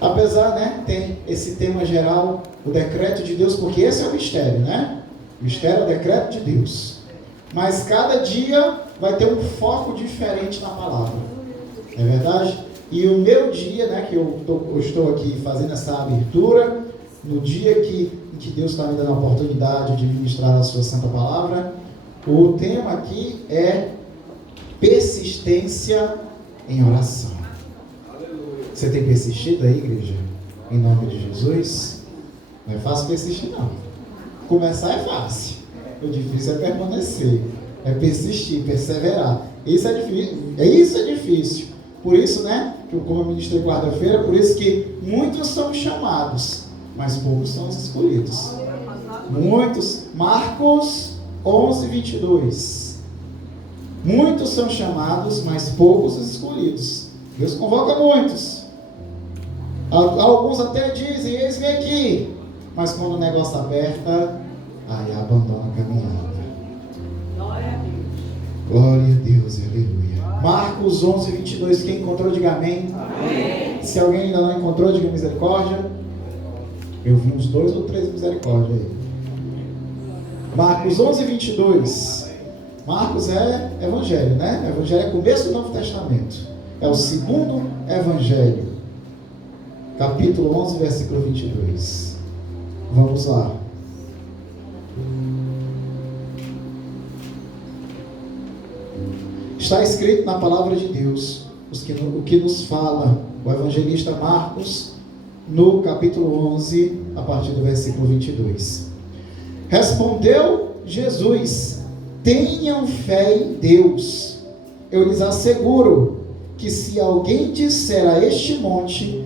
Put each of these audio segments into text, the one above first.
Apesar, né, tem esse tema geral, o decreto de Deus, porque esse é o mistério, né? O mistério é o decreto de Deus. Mas cada dia vai ter um foco diferente na palavra. Não é verdade? E o meu dia, né, que eu estou aqui fazendo essa abertura, no dia em que Deus está me dando a oportunidade de ministrar a sua santa palavra, o tema aqui é persistência em oração. Você tem persistido aí, igreja? Em nome de Jesus? Não é fácil persistir, não. Começar é fácil. O difícil é permanecer. É persistir, perseverar. Isso é difícil. Por isso, né, como eu ministrei quarta-feira, por isso que muitos são chamados, mas poucos são os escolhidos. Muitos. Marcos 11:22. Muitos são chamados, mas poucos os escolhidos. Deus convoca muitos. Alguns até dizem, eis-me aqui. Mas quando o negócio aperta, aí abandona a caminhada. Glória a Deus, aleluia. Marcos 11:22. Quem encontrou, diga amém. Amém. Se alguém ainda não encontrou, diga misericórdia. Eu vi uns 2 ou 3 misericórdia aí. Marcos 11:22. Marcos é evangelho, né? Evangelho é começo do Novo Testamento. É o segundo evangelho. Capítulo 11, versículo 22. Vamos lá. Está escrito na palavra de Deus, o que nos fala o evangelista Marcos, no capítulo 11, a partir do versículo 22. Respondeu Jesus: tenham fé em Deus. Eu lhes asseguro que se alguém disser a este monte,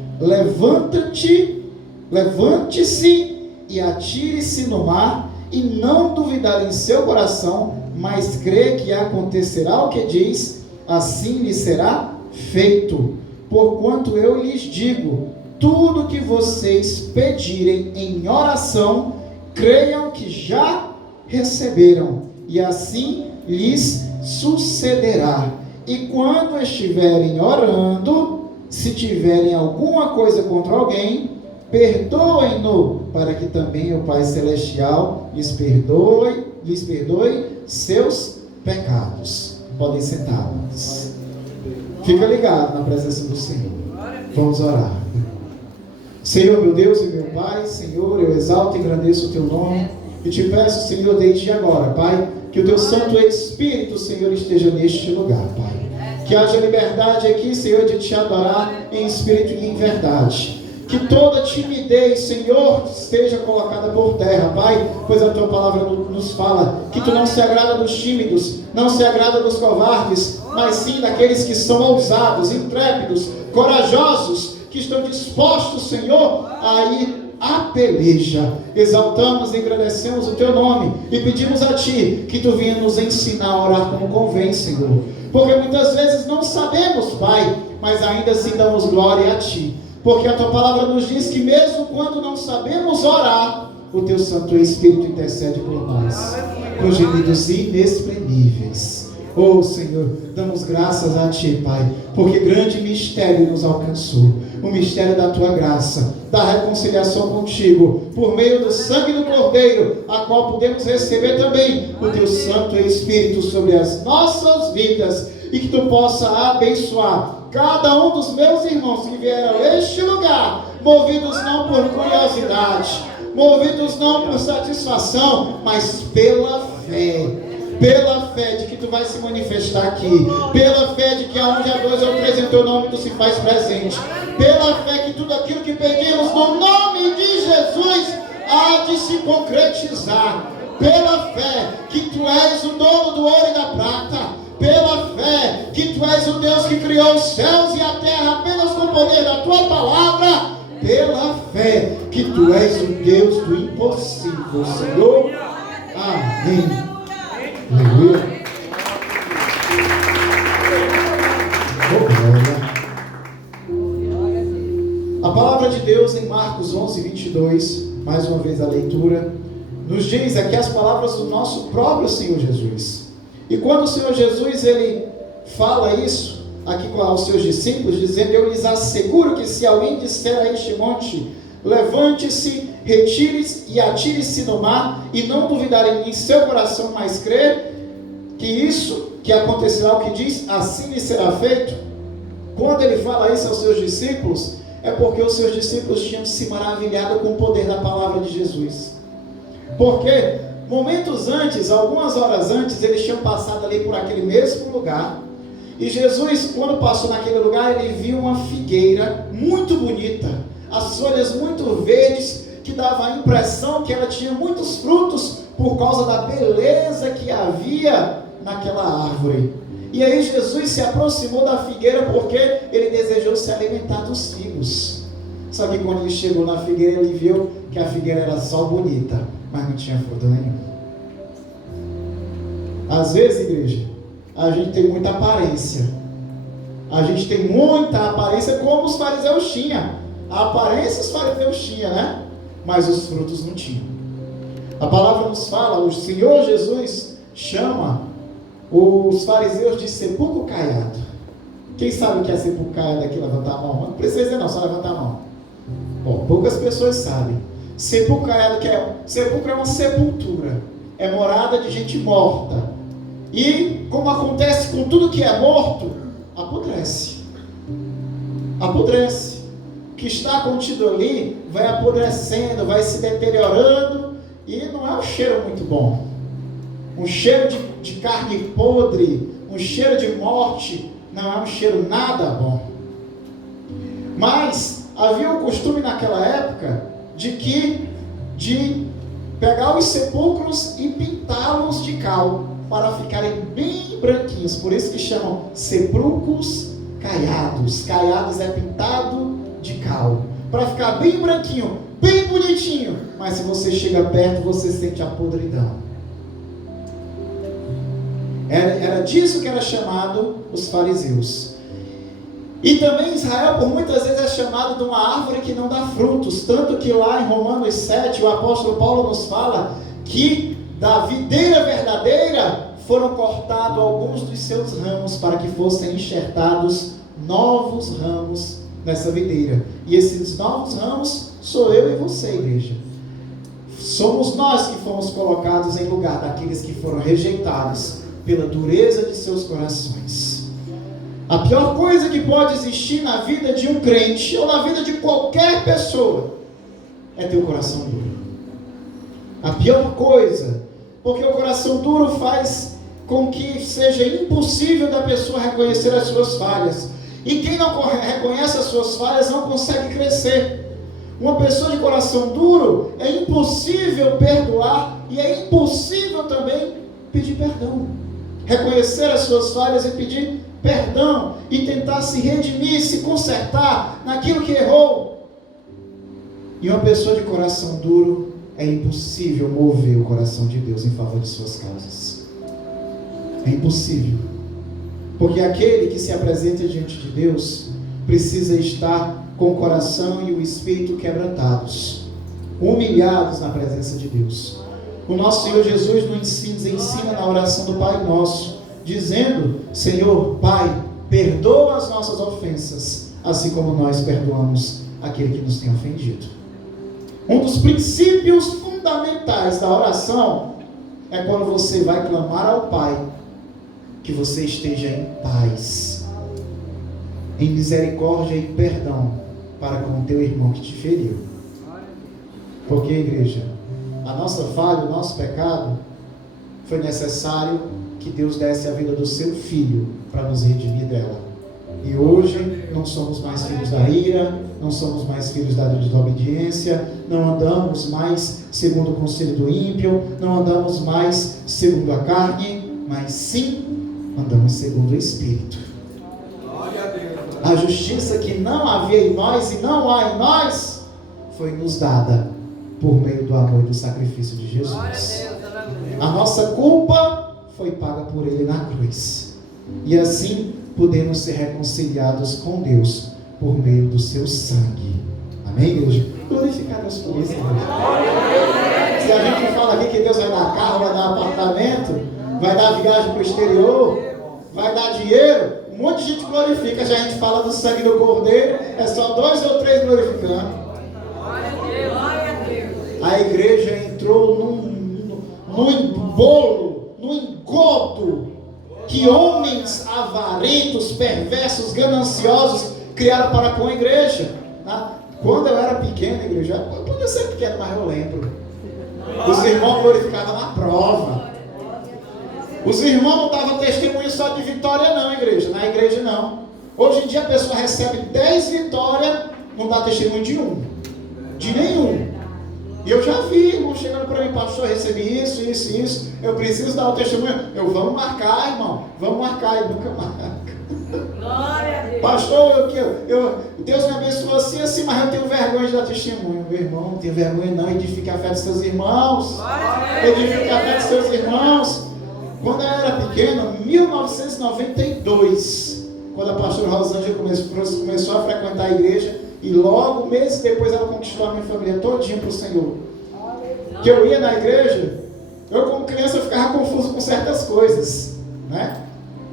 levante-se e atire-se no mar, e não duvidar em seu coração, mas crê que acontecerá o que diz, assim lhe será feito. Porquanto eu lhes digo, tudo que vocês pedirem em oração, creiam que já receberam, e assim lhes sucederá. E quando estiverem orando, se tiverem alguma coisa contra alguém, perdoem-no, para que também o Pai Celestial lhes perdoe seus pecados. Podem sentar-nos. Fica ligado na presença do Senhor. Vamos orar. Senhor, meu Deus e meu Pai, Senhor, eu exalto e engrandeço o Teu nome e te peço, Senhor, desde agora, Pai, que o Teu Santo Espírito, Senhor, esteja neste lugar, Pai. Que haja liberdade aqui, Senhor, de te adorar em espírito e em verdade. Que toda timidez, Senhor, seja colocada por terra, Pai, pois a Tua palavra nos fala que Tu não se agrada dos tímidos, não se agrada dos covardes, mas sim daqueles que são ousados, intrépidos, corajosos, que estão dispostos, Senhor, a ir à peleja. Exaltamos e agradecemos o Teu nome e pedimos a Ti que Tu venha nos ensinar a orar como convém, Senhor, porque muitas vezes não sabemos, Pai, mas ainda assim damos glória a Ti, porque a Tua palavra nos diz que mesmo quando não sabemos orar, o Teu Santo Espírito intercede por nós, com gemidos inexprimíveis. Oh Senhor, damos graças a Ti, Pai, porque grande mistério nos alcançou, o mistério da Tua graça, da reconciliação contigo, por meio do sangue do Cordeiro, a qual podemos receber também o Teu Santo Espírito sobre as nossas vidas, e que Tu possa abençoar cada um dos meus irmãos que vieram a este lugar, movidos não por curiosidade, movidos não por satisfação, mas pela fé de que Tu vais se manifestar aqui, pela fé de que aonde há 2 ou 3 em Teu nome Tu se faz presente, pela fé que tudo aquilo que pedimos no nome de Jesus há de se concretizar, pela fé que Tu és o dono do ouro e da prata, pela fé que Tu és o Deus que criou os céus e a terra apenas com o poder da Tua palavra, pela fé que Tu és o Deus do impossível, Senhor. Amém. Aleluia. A palavra de Deus em Marcos 11:22, mais uma vez a leitura, nos diz aqui as palavras do nosso próprio Senhor Jesus. E quando o Senhor Jesus ele fala isso, aqui aos seus discípulos, dizendo: eu lhes asseguro que se alguém disser a este monte, levante-se, retire-se e atire-se no mar, e não duvidar em seu coração, mas crer que isso, que acontecerá o que diz, assim lhe será feito. Quando ele fala isso aos seus discípulos, é porque os seus discípulos tinham se maravilhado com o poder da palavra de Jesus. Porque momentos antes, algumas horas antes, eles tinham passado ali por aquele mesmo lugar, e Jesus, quando passou naquele lugar, ele viu uma figueira muito bonita, as folhas muito verdes, que dava a impressão que ela tinha muitos frutos por causa da beleza que havia naquela árvore. E aí Jesus se aproximou da figueira porque ele desejou se alimentar dos figos. Só que quando ele chegou na figueira, ele viu que a figueira era só bonita, mas não tinha fruto nenhum. Às vezes, igreja, a gente tem muita aparência. A gente tem muita aparência, como os fariseus tinham. A aparência os fariseus tinham, né? Mas os frutos não tinham. A palavra nos fala, o Senhor Jesus chama os fariseus de sepulcro caiado. Quem sabe o que é sepulcro caiado aqui? Levantar a mão. Não precisa dizer não, só levantar a mão. Bom, poucas pessoas sabem. Sepulcro caiado, sepulcro é uma sepultura. É morada de gente morta. E como acontece com tudo que é morto, apodrece. Apodrece. O que está contido ali vai apodrecendo, vai se deteriorando, e não é um cheiro muito bom. Um cheiro de carne podre, um cheiro de morte, não é um cheiro nada bom. Mas havia o costume naquela época de pegar os sepulcros e pintá-los de cal, para ficarem bem branquinhos. Por isso que chamam sepulcros caiados. Caiados é pintado de cal, para ficar bem branquinho, bem bonitinho. Mas se você chega perto, você sente a podridão. Era disso que era chamado os fariseus. E também Israel, por muitas vezes, é chamado de uma árvore que não dá frutos. Tanto que lá em Romanos 7, o apóstolo Paulo nos fala que da videira verdadeira foram cortados alguns dos seus ramos, para que fossem enxertados novos ramos nessa videira. E esses novos ramos sou eu e você, igreja. Somos nós que fomos colocados em lugar daqueles que foram rejeitados pela dureza de seus corações. A pior coisa que pode existir na vida de um crente, ou na vida de qualquer pessoa, é ter o coração duro. A pior coisa, porque o coração duro faz com que seja impossível da pessoa reconhecer as suas falhas. E quem não reconhece as suas falhas não consegue crescer. Uma pessoa de coração duro, é impossível perdoar, e é impossível também pedir perdão. Reconhecer as suas falhas e pedir perdão, e tentar se redimir, se consertar naquilo que errou. E uma pessoa de coração duro, é impossível mover o coração de Deus em favor de suas causas. É impossível. Porque aquele que se apresenta diante de Deus precisa estar com o coração e o espírito quebrantados, humilhados na presença de Deus. O nosso Senhor Jesus nos ensina na oração do Pai Nosso, dizendo: Senhor, Pai, perdoa as nossas ofensas, assim como nós perdoamos aquele que nos tem ofendido. Um dos princípios fundamentais da oração é quando você vai clamar ao Pai, que você esteja em paz, em misericórdia e perdão para com o teu irmão que te feriu. Porque, igreja, a nossa falha, o nosso pecado, foi necessário que Deus desse a vida do seu Filho para nos redimir dela. E hoje não somos mais filhos da ira, não somos mais filhos da desobediência, não andamos mais segundo o conselho do ímpio, não andamos mais segundo a carne, mas sim andamos segundo o Espírito. A justiça que não havia em nós e não há em nós, foi nos dada por meio do amor e do sacrifício de Jesus. A nossa culpa foi paga por Ele na cruz. E assim podemos ser reconciliados com Deus por meio do seu sangue. Amém, igreja? Glorificar Deus por isso, igreja. Se a gente fala aqui que Deus vai dar carro, vai dar apartamento, vai dar viagem para o exterior, vai dar dinheiro, Um monte de gente glorifica, já a gente fala do sangue do Cordeiro, é só 2 ou 3 glorificando. A igreja entrou num embolo, num engodo que homens avarentos, perversos, gananciosos criaram para com a igreja. Quando eu era pequeno, igreja, eu podia ser pequeno, mas eu lembro. Os irmãos glorificavam na prova. Os irmãos não davam testemunho só de vitória não, igreja. Na igreja não. Hoje em dia a pessoa recebe 10 vitórias, não dá testemunho de um. De nenhum. E eu já vi irmão chegando para mim, pastor, eu recebi isso. Eu preciso dar o testemunho. Vamos marcar, irmão. Vamos marcar. E nunca marca. Pastor, Deus me abençoou assim, mas eu tenho vergonha de dar testemunho. Meu irmão, não tenho vergonha não. Edifica a fé dos seus irmãos. Edifica a fé dos seus irmãos. Quando eu era pequeno, 1992, quando a pastora Rosângela começou a frequentar a igreja, e logo, meses depois, ela conquistou a minha família todinha para o Senhor. Que eu ia na igreja, eu como criança eu ficava confuso com certas coisas, né?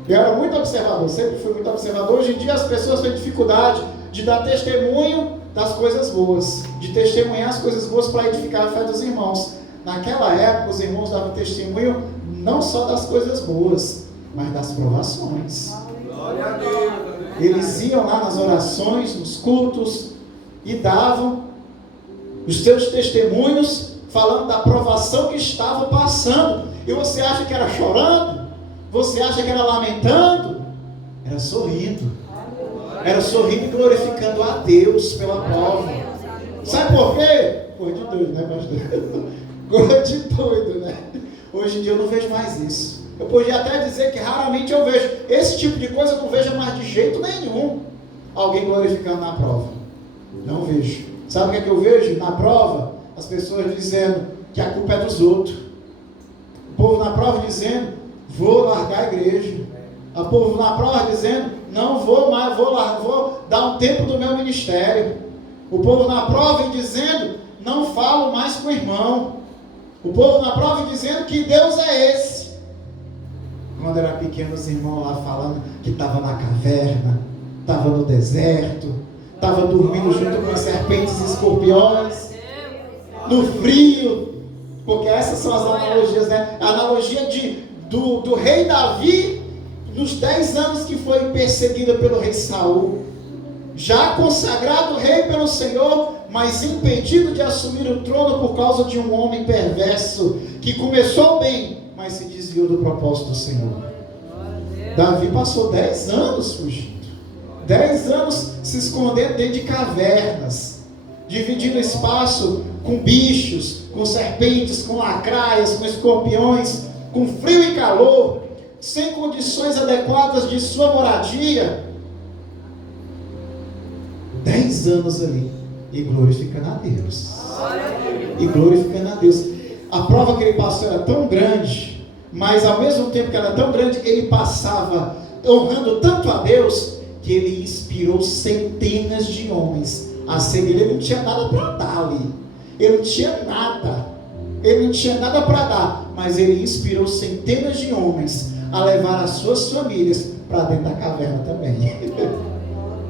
Eu era muito observador, sempre fui muito observador. Hoje em dia as pessoas têm dificuldade de dar testemunho das coisas boas, de testemunhar as coisas boas para edificar a fé dos irmãos. Naquela época os irmãos davam testemunho não só das coisas boas, mas das provações. Glória a Deus. Eles iam lá nas orações, nos cultos, e davam os seus testemunhos, falando da provação que estavam passando. E você acha que era chorando? Você acha que era lamentando? Era sorrindo. Era sorrindo e glorificando a Deus pela prova. Sabe por quê? Coisa de doido, né, pastor? Coisa de doido, né? Hoje em dia eu não vejo mais isso. Eu podia até dizer que raramente eu vejo. Esse tipo de coisa eu não vejo mais de jeito nenhum. Alguém glorificando na prova. Não vejo. Sabe o que eu vejo na prova? As pessoas dizendo que a culpa é dos outros. O povo na prova dizendo, vou largar a igreja. O povo na prova dizendo, não vou mais, vou dar um tempo do meu ministério. O povo na prova dizendo, não falo mais com o irmão. O povo na prova dizendo que Deus é esse. Quando era pequeno, os irmãos lá falando que estava na caverna, estava no deserto, estava dormindo junto com as serpentes e escorpiões, no frio, porque essas são as analogias, né? A analogia do rei Davi, nos 10 anos que foi perseguido pelo rei Saul, já consagrado rei pelo Senhor, mas impedido de assumir o trono por causa de um homem perverso, que começou bem, mas se desviou do propósito do Senhor. Davi passou 10 anos fugindo, 10 anos se escondendo dentro de cavernas, dividindo espaço com bichos, com serpentes, com lacraias, com escorpiões, com frio e calor, sem condições adequadas de sua moradia. 10 anos ali, e glorificando a Deus. E glorificando a Deus. A prova que ele passou era tão grande, mas ao mesmo tempo que era tão grande, ele passava honrando tanto a Deus, que ele inspirou centenas de homens a seguir. Ele não tinha nada para dar ali, ele não tinha nada para dar, mas ele inspirou centenas de homens a levar as suas famílias para dentro da caverna também.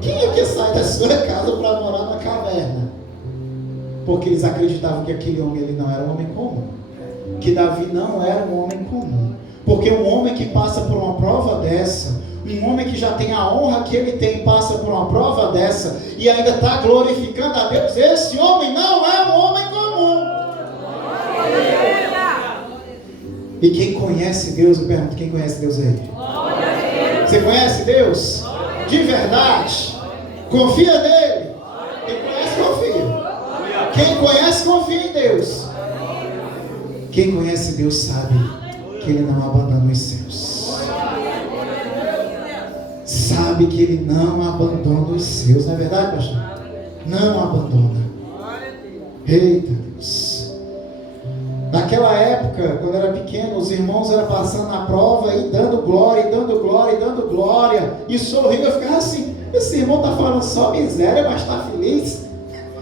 Quem é que sai da sua casa para morar na caverna? Porque eles acreditavam que aquele homem ele não era um homem comum, que Davi não era um homem comum, porque um homem que passa por uma prova dessa, um homem que já tem a honra que ele tem, passa por uma prova dessa e ainda está glorificando a Deus, esse homem não é um homem comum. E quem conhece Deus, eu pergunto, quem conhece Deus aí? Você conhece Deus? De verdade? Confia nele? Quem conhece, confia. Quem conhece, confia em Deus. Quem conhece Deus sabe que Ele não abandona os seus. Sabe que Ele não abandona os seus. Não é verdade, pastor? Não abandona. Eita Deus. Naquela época, quando eu era pequeno, os irmãos eram passando na prova e dando glória, e dando glória, e dando glória, e sorrindo. Eu ficava assim, esse irmão está falando só miséria, mas está feliz.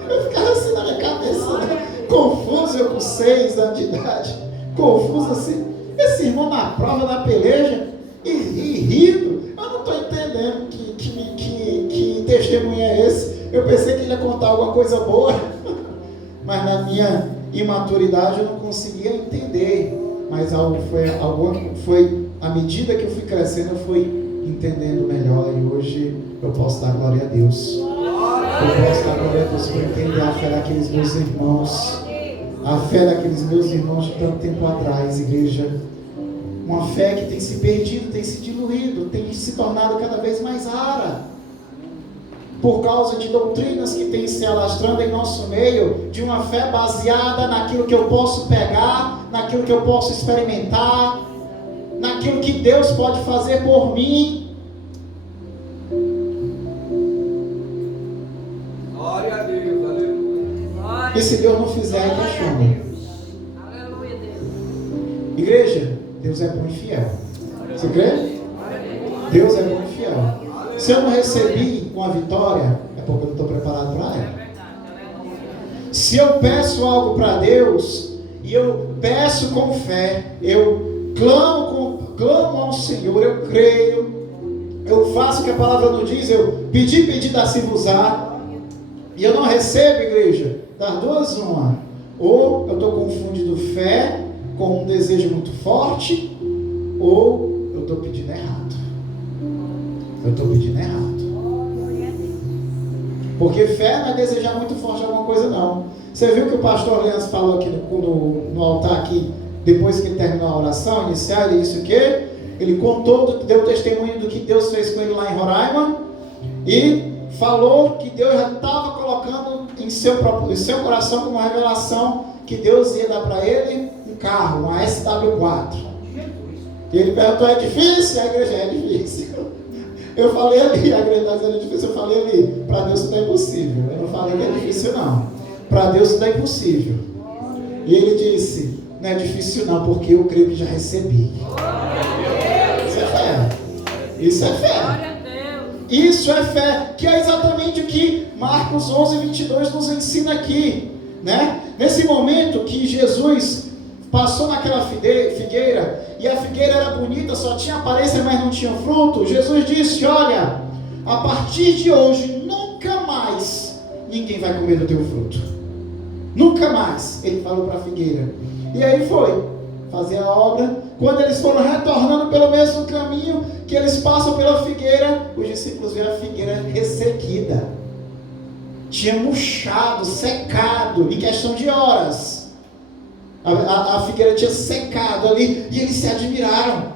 Eu ficava assim na minha cabeça, né? Confuso, eu com 6 anos de idade, confuso assim, esse irmão na prova, na peleja, e rindo. Eu eu não estou entendendo que testemunho é esse. Eu pensei que ele ia contar alguma coisa boa, mas na minha imaturidade eu não conseguia entender. Mas foi à medida que eu fui crescendo, eu fui entendendo melhor, e hoje eu posso dar glória a Deus. Eu posso dar glória a Deus por entender a fé daqueles meus irmãos, a fé daqueles meus irmãos de tanto tempo atrás, igreja. Uma fé que tem se perdido, tem se diluído, tem se tornado cada vez mais rara, por causa de doutrinas que têm se alastrando em nosso meio, de uma fé baseada naquilo que eu posso pegar, naquilo que eu posso experimentar, naquilo que Deus pode fazer por mim. Glória a Deus, aleluia. E se Deus não fizer, questiona. Igreja, Deus é bom e fiel. Você crê? Deus é bom e fiel. Se eu não recebi uma vitória, é porque eu não estou preparado para ela. Se eu peço algo para Deus, e eu peço com fé, eu clamo ao Senhor, eu creio, eu faço o que a palavra nos diz, eu pedi, dá-se-vos-á, e eu não recebo, igreja, das duas uma: ou eu estou confundindo fé com um desejo muito forte, ou eu estou pedindo errado. Eu estou pedindo errado. Porque fé não é desejar muito forte alguma coisa, não. Você viu que o pastor Leandro falou aqui no altar aqui, depois que ele terminou a oração inicial, ele disse o quê? Ele contou, deu testemunho do que Deus fez com ele lá em Roraima, e falou que Deus já estava colocando em seu coração como uma revelação que Deus ia dar para ele um carro, uma SW4. E ele perguntou: é difícil? A igreja: é difícil. Eu falei ali, a igreja está dizendo difícil, eu falei ali, para Deus tudo é impossível. Eu não falei que é difícil, não. Para Deus tudo é impossível. E ele disse: não é difícil não, porque eu creio que já recebi. Isso é fé. Isso é fé. Isso é fé, que é exatamente o que Marcos 11:22 nos ensina aqui, né? Nesse momento que Jesus passou naquela figueira, e a figueira era bonita, só tinha aparência, mas não tinha fruto. Jesus disse: olha, a partir de hoje, nunca mais ninguém vai comer do teu fruto. Nunca mais. Ele falou para a figueira. E aí foi fazer a obra. Quando eles foram retornando pelo mesmo caminho que eles passam pela figueira, os discípulos viram a figueira ressequida. Tinha murchado, secado, em questão de horas. A figueira tinha secado ali, e eles se admiraram.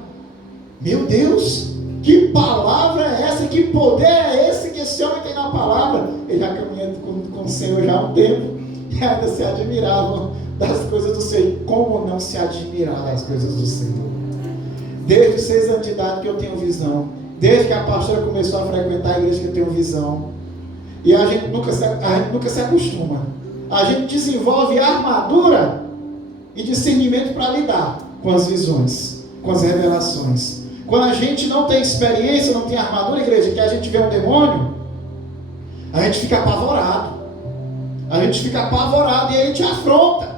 Meu Deus, que palavra é essa? Que poder é esse que esse homem tem na palavra? Ele já caminhando com o Senhor já há um tempo, e ainda se admiravam das coisas do Senhor. Como não se admirar das coisas do Senhor? Desde 6 anos de idade que eu tenho visão, desde que a pastora começou a frequentar a igreja que eu tenho visão, e a gente nunca se acostuma. A gente desenvolve armadura e discernimento para lidar com as visões, com as revelações. Quando a gente não tem experiência, não tem armadura, igreja, que a gente vê um demônio, a gente fica apavorado. A gente fica apavorado, e ele te afronta.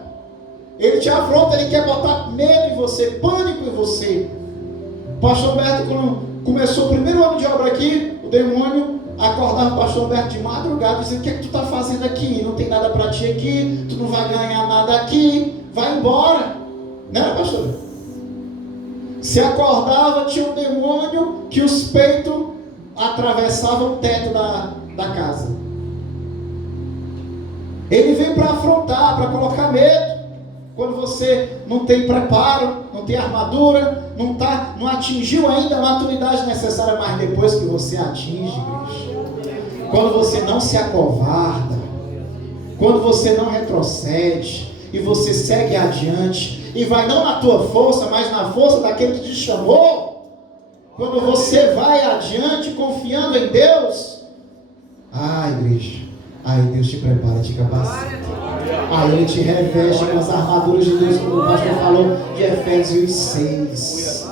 Ele te afronta, ele quer botar medo em você, pânico em você. O pastor Alberto, quando começou o primeiro ano de obra aqui, o demônio acordava o pastor Alberto de madrugada, dizendo: o que é que tu está fazendo aqui? Não tem nada para ti aqui, tu não vai ganhar nada aqui, vai embora. Não era, pastor? Se acordava, tinha um demônio que os peitos atravessavam o teto da casa. Ele vem para afrontar, para colocar medo. Quando você não tem preparo, não tem armadura, não atingiu ainda a maturidade necessária, mas depois que você atinge, igreja, quando você não se acovarda, quando você não retrocede, e você segue adiante, e vai não na tua força, mas na força daquele que te chamou, quando você vai adiante confiando em Deus, igreja, aí Deus te prepara, te capacita. Aí Ele te reveste com as armaduras de Deus, como o pastor falou de Efésios 6.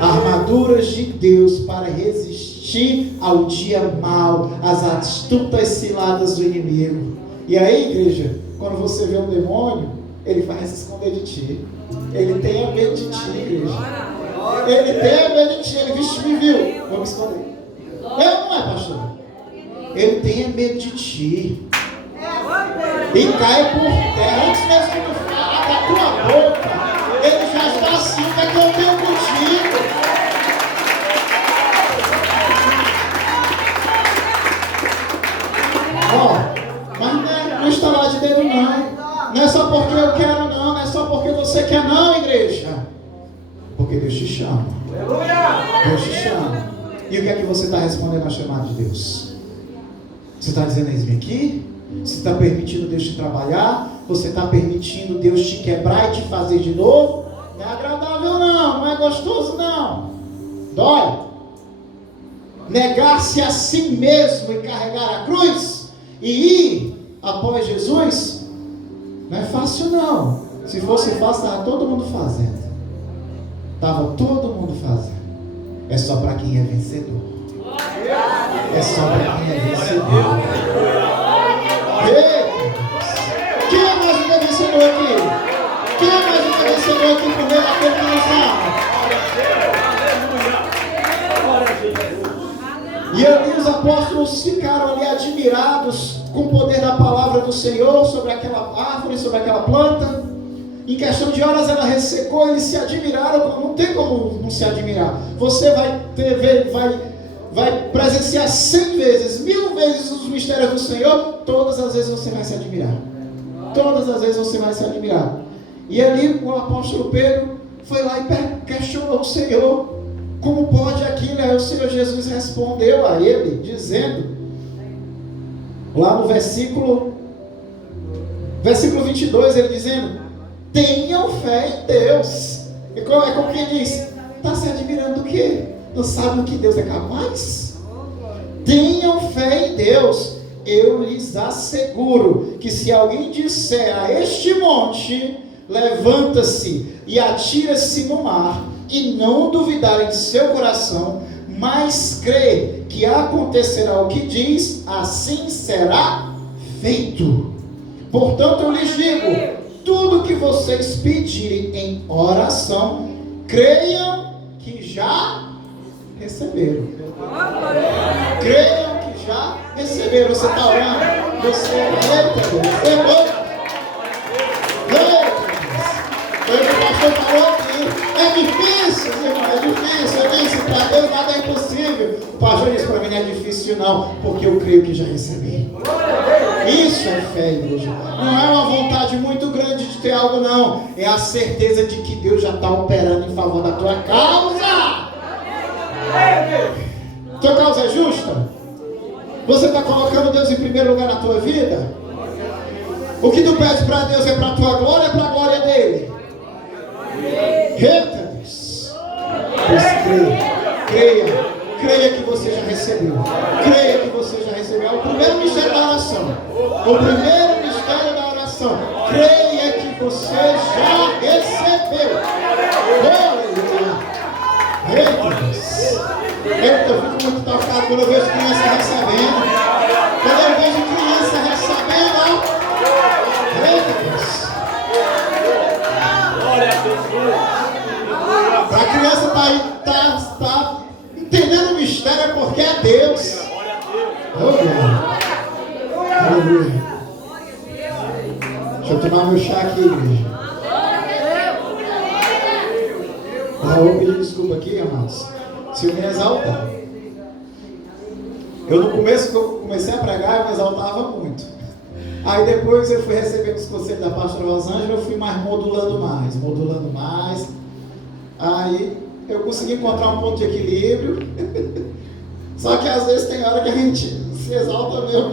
Armaduras de Deus para resistir ao dia mau, às astutas ciladas do inimigo. E aí, igreja, quando você vê um demônio, ele vai se esconder de ti. Ele tem medo de ti, igreja. Ele tem medo de ti, ele vixe, me viu. Vou me esconder. Não é, pastor? Ele tem medo de ti. E cai por terra antes mesmo que tu falar da tua boca. Ele já está assim, o que é que eu tenho contigo? Ó, mas não é estalar de dedo não. Não é só porque eu quero não, não é só porque você quer não, igreja. Porque Deus te chama. Deus te chama. E o que é que você está respondendo ao chamado de Deus? Você está dizendo, eis-me aqui? Você está permitindo Deus te trabalhar? Você está permitindo Deus te quebrar e te fazer de novo? Não é agradável não, não é gostoso não. Dói. Negar-se a si mesmo e carregar a cruz e ir após Jesus não é fácil não. Se fosse fácil, estava todo mundo fazendo. Estava todo mundo fazendo. É só para quem é vencedor. É só para quem é vencedor. Quem é mais um vencedor aqui? Quem é mais um vencedor aqui por meio daquele que nos ama? E ali os apóstolos ficaram ali admirados com o poder da palavra do Senhor sobre aquela árvore, sobre aquela planta. Em questão de horas ela ressecou, eles se admiraram. Não tem como não se admirar. Você vai presenciar 100 vezes, 1000 vezes os mistérios do Senhor. Todas as vezes você vai se admirar. Todas as vezes você vai se admirar. E ali o apóstolo Pedro foi lá e questionou o Senhor. Como pode aquilo? Aí o Senhor Jesus respondeu a ele, dizendo, lá no versículo 22, ele dizendo, tenham fé em Deus. É como quem diz, está se admirando do quê? Não sabe o que Deus é capaz? Tenham fé em Deus. Eu lhes asseguro que se alguém disser a este monte, levanta-se e atira-se no mar, e não duvidar em seu coração, mas crê que acontecerá o que diz, assim será feito. Portanto eu lhes digo, tudo que vocês pedirem em oração, creiam que já receberam. Creiam que já receberam. Você está orando? Você recebeu. Foi o que o pastor falou aqui. É difícil, irmão, é difícil. Eu disse, para Deus nada é impossível. O pastor disse para mim, não é difícil não, porque eu creio que já recebi. Isso é fé, igreja. Não é uma vontade muito grande de ter algo, não. É a certeza de que Deus já está operando em favor da tua causa. Tua causa é justa? Você está colocando Deus em primeiro lugar na tua vida? O que tu pede para Deus é para a tua glória, é para a glória dele? Eita Deus. Pois creia que você já recebeu. Creia que você já recebeu. É o primeiro mistério da oração. O primeiro mistério da oração. Creia que você já recebeu. Aleluia. Eita Deus. Eu fico muito tocado quando eu vejo criança recebendo. Quando eu vejo criança recebendo, eita Deus. Para a criança tá entendendo o mistério é porque é Deus. Aleluia. Deixa eu tomar meu chá aqui, igreja. Eu vou pedir desculpa aqui, amados, se eu me exaltar. Eu no começo, quando eu comecei a pregar, eu me exaltava muito. Aí depois eu fui recebendo os conselhos da pastora Rosângela, eu fui mais modulando mais. Aí eu consegui encontrar um ponto de equilíbrio. Só que às vezes tem hora que a gente se exalta mesmo,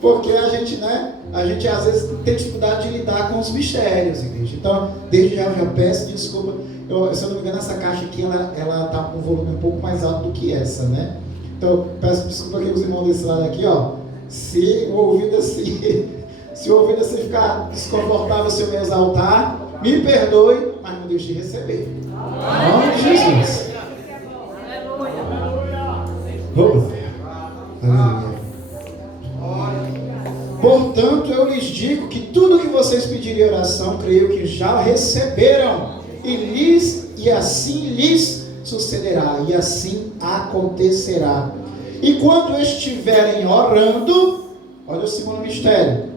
porque a gente, né? A gente às vezes tem dificuldade de lidar com os mistérios, igreja. Então, desde já eu já peço desculpa. Se eu não me engano, essa caixa aqui, ela tá com um volume um pouco mais alto do que essa, né? Então, peço desculpa aqui os irmãos desse lado aqui, ó. Se o ouvido assim ficar desconfortável, se eu me exaltar, me perdoe, mas não deixe de receber. Em nome de Jesus. Aleluia. Portanto, eu lhes digo que tudo que vocês pedirem em oração, creio que já receberam, e e assim lhes sucederá, e assim acontecerá. E quando estiverem orando, olha o segundo mistério,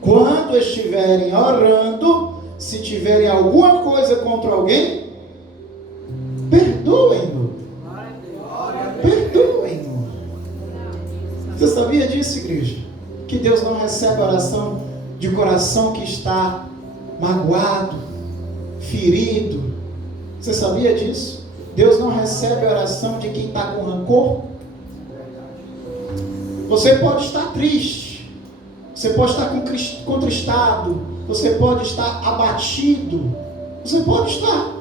quando estiverem orando, se tiverem alguma coisa contra alguém, perdoem-no. Perdoem-no. Você sabia disso, igreja? Que Deus não recebe oração de coração que está magoado, ferido. Você sabia disso? Deus não recebe a oração de quem está com rancor. Você pode estar triste, você pode estar contristado, você pode estar abatido, você pode estar.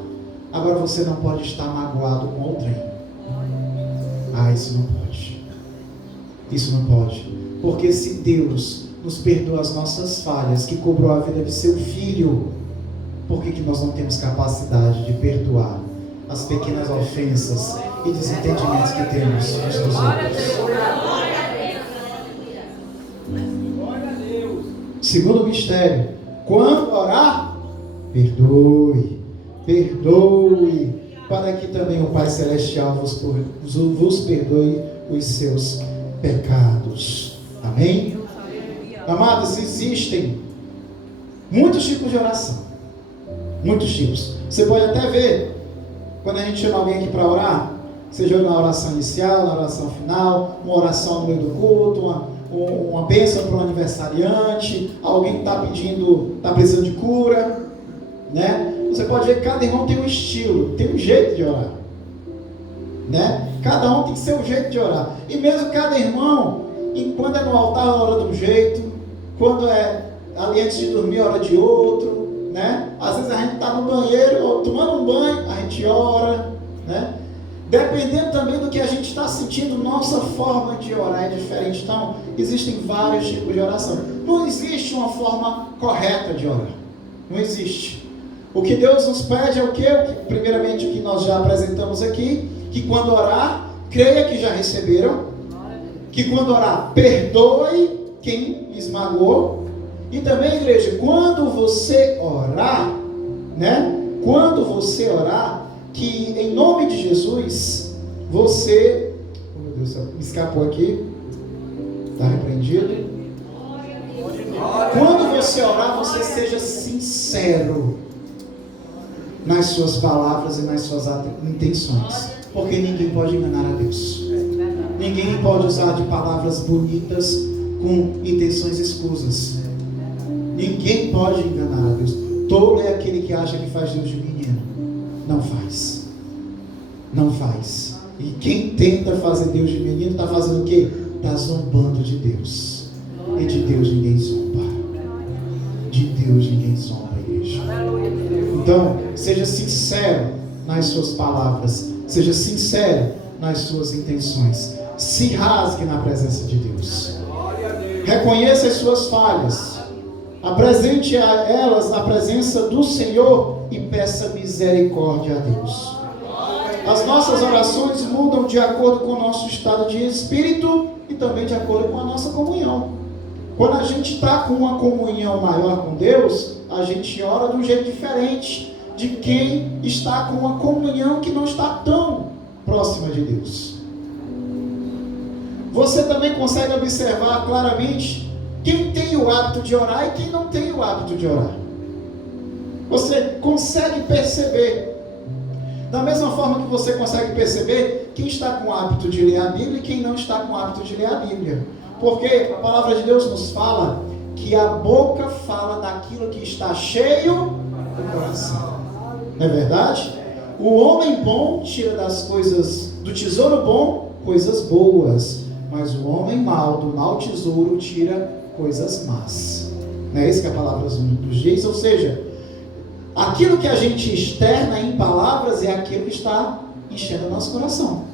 Agora você não pode estar magoado com outrem. Isso não pode. Isso não pode. Porque se Deus nos perdoa as nossas falhas, que cobrou a vida de seu filho, por que nós não temos capacidade de perdoar as pequenas ofensas e desentendimentos que temos uns dos outros? Segundo mistério, quando orar, perdoe, para que também o Pai Celestial vos perdoe os seus pecados. Amém? Amados, existem muitos tipos de oração. Muitos tipos. Você pode até ver, quando a gente chama alguém aqui para orar, seja na oração inicial, na oração final, uma oração no meio do culto, uma bênção para um aniversariante, alguém que está precisando de cura, né? Você pode ver que cada irmão tem um estilo, tem um jeito de orar, né? Cada um tem seu jeito de orar. E mesmo cada irmão, quando é no altar, ora de um jeito, quando é ali antes de dormir, ora de outro, né? Às vezes a gente está no banheiro, ou tomando um banho, a gente ora, né? Dependendo também do que a gente está sentindo, nossa forma de orar é diferente. Então, existem vários tipos de oração. Não existe uma forma correta de orar. Não existe. O que Deus nos pede é o quê? Primeiramente, o que nós já apresentamos aqui, que quando orar, creia que já receberam, que quando orar, perdoe quem esmagou. E também, igreja, quando você orar, né? Quando você orar, que em nome de Jesus, você, oh meu Deus, me escapou aqui, está repreendido. Quando você orar, você seja sincero nas suas palavras e nas suas intenções, porque ninguém pode enganar a Deus. Ninguém pode usar de palavras bonitas com intenções escusas. Ninguém pode enganar a Deus. Tolo é aquele que acha que faz Deus de menino. Não faz. Não faz. E quem tenta fazer Deus de menino está fazendo o quê? Está zombando de Deus. E de Deus ninguém zomba. De Deus ninguém zomba, igreja. Então, seja sincero nas suas palavras. Seja sincero nas suas intenções. Se rasgue na presença de Deus. Reconheça as suas falhas. Apresente a elas na presença do Senhor e peça misericórdia a Deus. As nossas orações mudam de acordo com o nosso estado de espírito e também de acordo com a nossa comunhão. Quando a gente está com uma comunhão maior com Deus, a gente ora de um jeito diferente de quem está com uma comunhão que não está tão próxima de Deus. Você também consegue observar claramente quem tem o hábito de orar e quem não tem o hábito de orar. Você consegue perceber. Da mesma forma que você consegue perceber quem está com o hábito de ler a Bíblia e quem não está com o hábito de ler a Bíblia. Porque a palavra de Deus nos fala que a boca fala daquilo que está cheio do coração. Não é verdade? O homem bom tira das coisas, do tesouro bom, coisas boas. Mas o homem mau, do mau tesouro, tira coisas más. Não é isso que a palavra nos diz? Ou seja, aquilo que a gente externa em palavras é aquilo que está enchendo o nosso coração.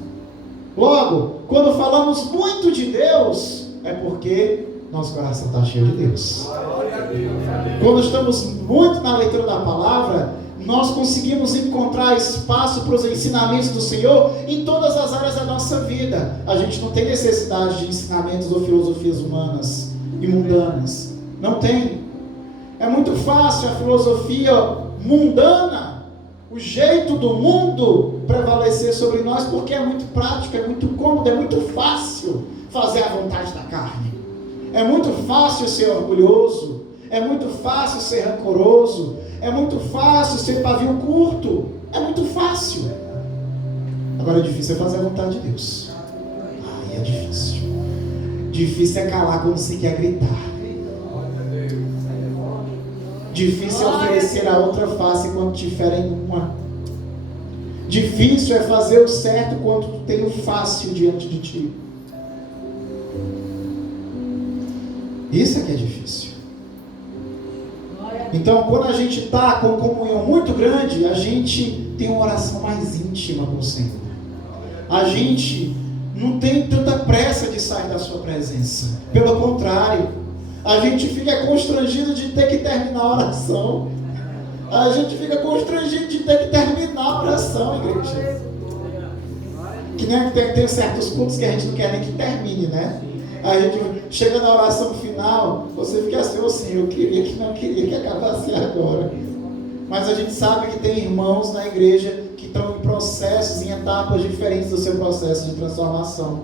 Logo, quando falamos muito de Deus, é porque nosso coração está cheio de Deus. Quando estamos muito na leitura da palavra, nós conseguimos encontrar espaço para os ensinamentos do Senhor em todas as áreas da nossa vida. A gente não tem necessidade de ensinamentos ou filosofias humanas e mundanas. Não tem. É muito fácil a filosofia mundana o jeito do mundo prevalecer sobre nós, porque é muito prático, é muito cômodo, é muito fácil fazer a vontade da carne. É muito fácil ser orgulhoso, é muito fácil ser rancoroso, é muito fácil ser pavio curto, é muito fácil. Agora, difícil é fazer a vontade de Deus. Ai, é difícil. Difícil é calar quando você quer gritar. Difícil é oferecer a outra face quando te ferem uma. Difícil é fazer o certo quando tu tem o fácil diante de ti. Isso é que é difícil. Então, quando a gente está com comunhão muito grande, a gente tem uma oração mais íntima com o Senhor. A gente não tem tanta pressa de sair da sua presença. Pelo contrário, a gente fica constrangido de ter que terminar a oração. A gente fica constrangido de ter que terminar a oração, igreja. Que nem tem certos cultos que a gente não quer nem que termine, né? A gente chega na oração final, você fica assim, ô Senhor, eu queria que acabasse agora. Mas a gente sabe que tem irmãos na igreja que estão em processos, em etapas diferentes do seu processo de transformação.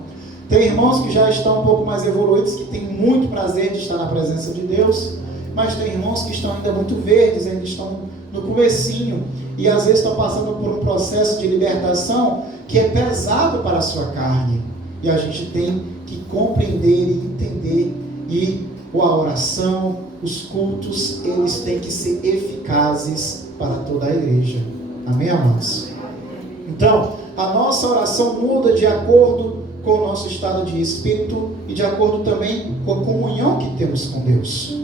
Tem irmãos que já estão um pouco mais evoluídos, que têm muito prazer de estar na presença de Deus, mas tem irmãos que estão ainda muito verdes, ainda estão no comecinho, e às vezes estão passando por um processo de libertação que é pesado para a sua carne. E a gente tem que compreender e entender, e a oração, os cultos, eles têm que ser eficazes para toda a igreja. Amém, amados? Então, a nossa oração muda de acordo com o nosso estado de espírito e de acordo também com a comunhão que temos com Deus.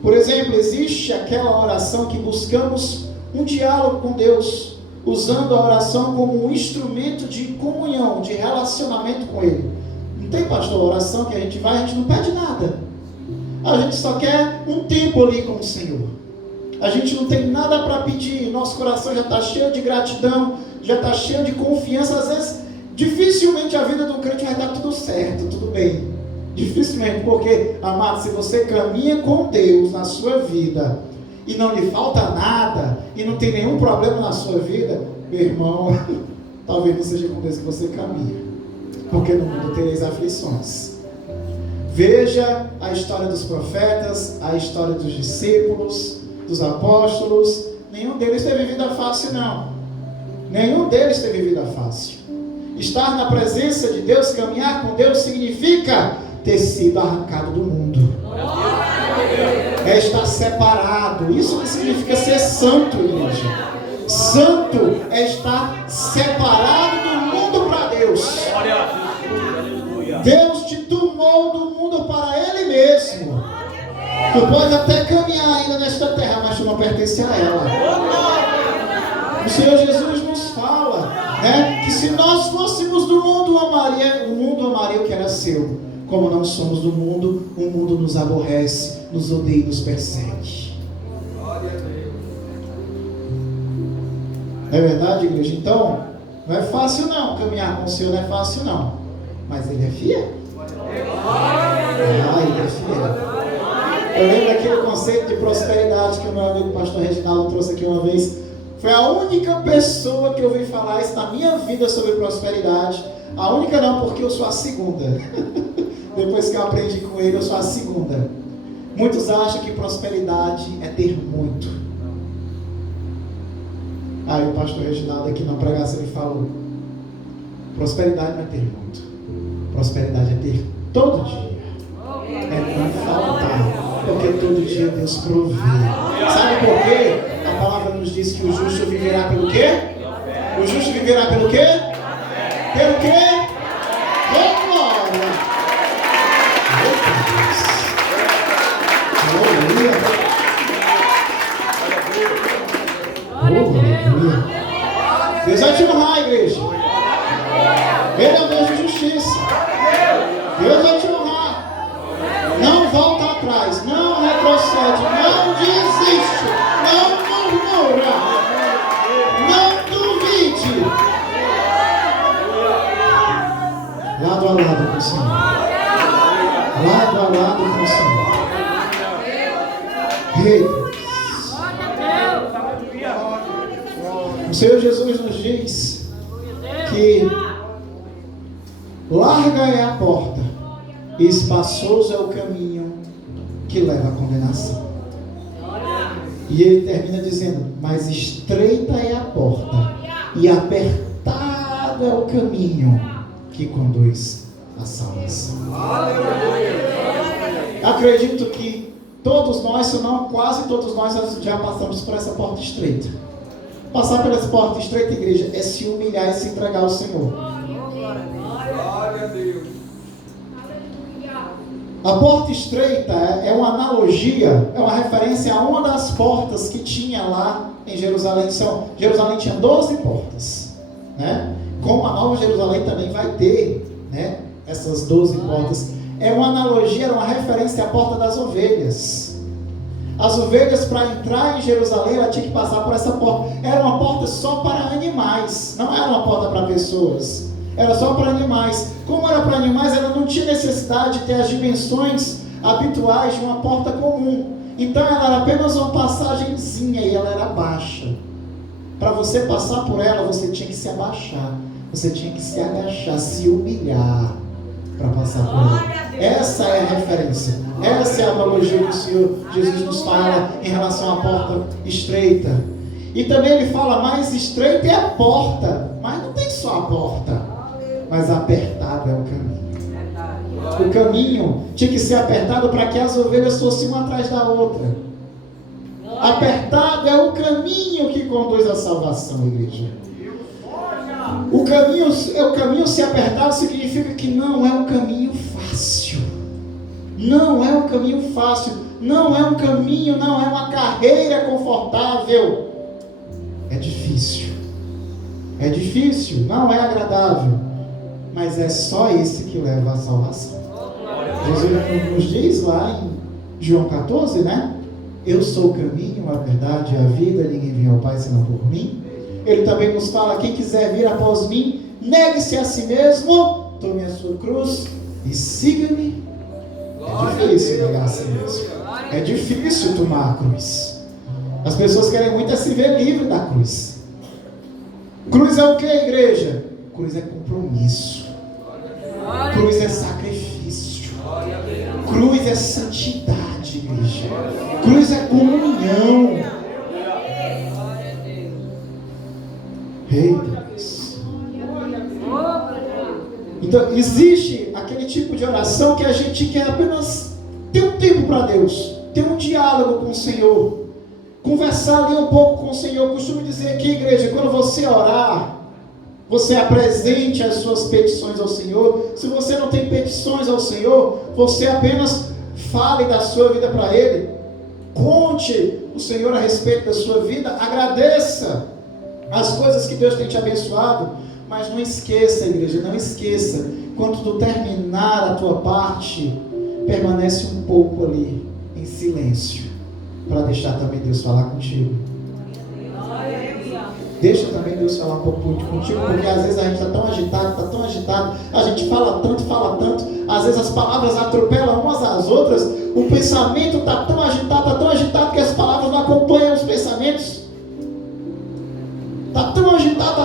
Por exemplo, existe aquela oração que buscamos um diálogo com Deus, usando a oração como um instrumento de comunhão, de relacionamento com Ele. Não tem, pastor, oração que a gente vai, a gente não pede nada. A gente só quer um tempo ali com o Senhor. A gente não tem nada para pedir, nosso coração já está cheio de gratidão, já está cheio de confiança. Às vezes, dificilmente a vida do crente vai dar tudo certo, tudo bem. Dificilmente, porque, amado, se você caminha com Deus na sua vida e não lhe falta nada, e não tem nenhum problema na sua vida, meu irmão, talvez não seja com Deus que você caminha, porque no mundo tereis aflições. Veja a história dos profetas, a história dos discípulos, dos apóstolos. Nenhum deles teve vida fácil, não. Nenhum deles teve vida fácil. Estar na presença de Deus, caminhar com Deus, significa ter sido arrancado do mundo. É estar separado. Isso que significa ser santo, igreja. Santo é estar separado do mundo para Deus. Deus te tomou do mundo para Ele mesmo. Tu pode até caminhar ainda nesta terra, mas tu não pertence a ela. O Senhor Jesus nos fala, né, que se nós fôssemos do mundo, o mundo amaria o que era seu. Como não somos do mundo, o mundo nos aborrece, nos odeia e nos persegue. É verdade, igreja? Então, não é fácil não, caminhar com o Senhor não é fácil não. Mas Ele é fiel. Ele é fiel. Eu lembro daquele conceito de prosperidade que o meu amigo pastor Reginaldo trouxe aqui uma vez. Foi a única pessoa que eu ouvi falar isso na minha vida sobre prosperidade. A única não, porque eu sou a segunda. Depois que eu aprendi com ele, eu sou a segunda. Muitos acham que prosperidade é ter muito. Aí o pastor Reginaldo aqui na pregação ele falou: prosperidade não é ter muito. Prosperidade é ter todo dia. É não faltar. Porque todo dia Deus provê. Sabe por quê? A palavra nos diz que o justo viverá pelo quê? O justo viverá pelo quê? Pelo quê? Oh, glória! Aleluia! Deus vai te honrar, igreja. Ele é o Deus de justiça. Deus vai te honrar. Não volta atrás, não retrocede, não desiste, não murmura, não duvide. Lado a lado com o Senhor. Lado a lado com o Senhor. Rei Deus. Senhor Jesus nos diz que larga é a porta e espaçoso é o caminho que leva à condenação. E ele termina dizendo: mas estreita é a porta e apertado é o caminho que conduz à salvação. Acredito que todos nós, se não quase todos nós, já passamos por essa porta estreita. Passar por essa porta estreita, igreja, é se humilhar e se entregar ao Senhor. Glória a Deus. A porta estreita é uma analogia, é uma referência a uma das portas que tinha lá em Jerusalém. Jerusalém tinha 12 portas, né? Como a Nova Jerusalém também vai ter, né, essas 12 portas. É uma analogia, era uma referência à porta das ovelhas. As ovelhas, para entrar em Jerusalém, ela tinha que passar por essa porta. Era uma porta só para animais, não era uma porta para pessoas. Era só para animais. Como era para animais, ela não tinha necessidade de ter as dimensões habituais de uma porta comum. Então ela era apenas uma passagenzinha e ela era baixa. Para você passar por ela, você tinha que se abaixar. Você tinha que se agachar, se humilhar para passar por ela. Essa é a referência. Essa é a analogia que o Senhor Jesus nos fala em relação à porta estreita. E também ele fala: mais estreita é a porta. Mas não tem só a porta, mas apertado é o caminho. O caminho tinha que ser apertado para que as ovelhas fossem uma atrás da outra. Apertado é o caminho que conduz à salvação, igreja. O caminho ser apertado significa que não é um caminho fácil. Não é um caminho fácil. Não é um caminho, não é uma carreira confortável. É difícil. É difícil, não é agradável. Mas é só esse que leva à salvação. Jesus nos diz lá em João 14, né? Eu sou o caminho, a verdade e a vida, ninguém vem ao Pai senão por mim. Ele também nos fala: quem quiser vir após mim, negue-se a si mesmo, tome a sua cruz e siga-me. É difícil negar a si mesmo. É difícil tomar a cruz. As pessoas querem muito se ver livre da cruz. Cruz é o que, igreja? Cruz é compromisso. Cruz é sacrifício. Cruz é santidade, igreja. Cruz é comunhão. Eita Deus. Então, existe aquele tipo de oração que a gente quer apenas ter um tempo para Deus, ter um diálogo com o Senhor, conversar ali um pouco com o Senhor. Eu costumo dizer aqui, igreja, quando você orar, você apresente as suas petições ao Senhor. Se você não tem petições ao Senhor, você apenas fale da sua vida para Ele. Conte o Senhor a respeito da sua vida. Agradeça as coisas que Deus tem te abençoado. Mas não esqueça, igreja, não esqueça. Quando tu terminar a tua parte, permanece um pouco ali, em silêncio, para deixar também Deus falar contigo. Deixa também Deus falar um pouco contigo, porque às vezes a gente está tão agitado, a gente fala tanto, às vezes as palavras atropelam umas às outras, o pensamento está tão agitado que as palavras não acompanham os pensamentos. Está tão agitado,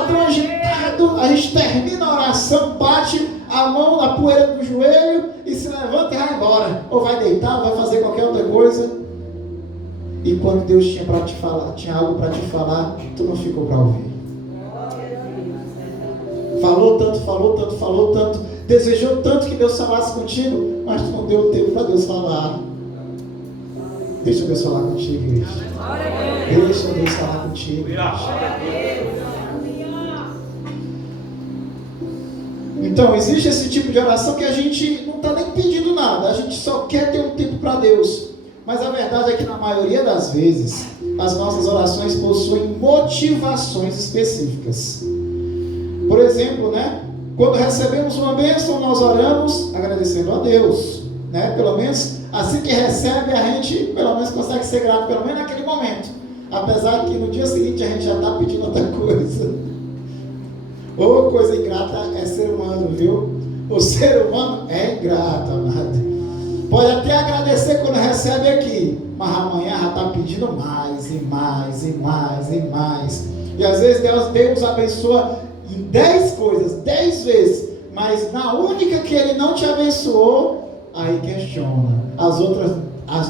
a gente termina a oração, bate a mão na poeira do joelho e se levanta e vai embora, ou vai deitar, ou vai fazer qualquer outra coisa. E quando Deus tinha para te falar, tinha algo para te falar, tu não ficou para ouvir. Falou tanto, desejou tanto que Deus falasse contigo, mas tu não deu tempo para Deus falar. Deixa Deus falar contigo, igreja. Deixa Deus falar contigo, igreja. Então, existe esse tipo de oração que a gente não está nem pedindo nada, a gente só quer ter um tempo para Deus. Mas a verdade é que na maioria das vezes, as nossas orações possuem motivações específicas. Por exemplo, né? Quando recebemos uma bênção, nós oramos agradecendo a Deus, né? Pelo menos assim que recebe, a gente pelo menos consegue ser grato, pelo menos naquele momento. Apesar que no dia seguinte a gente já está pedindo outra coisa. Ou coisa ingrata é ser humano, viu? O ser humano é ingrato, amado. Pode até agradecer quando recebe aqui, mas amanhã já está pedindo mais e mais e mais e mais. E às vezes Deus abençoa em 10 coisas, 10 vezes, mas na única que Ele não te abençoou, aí questiona. As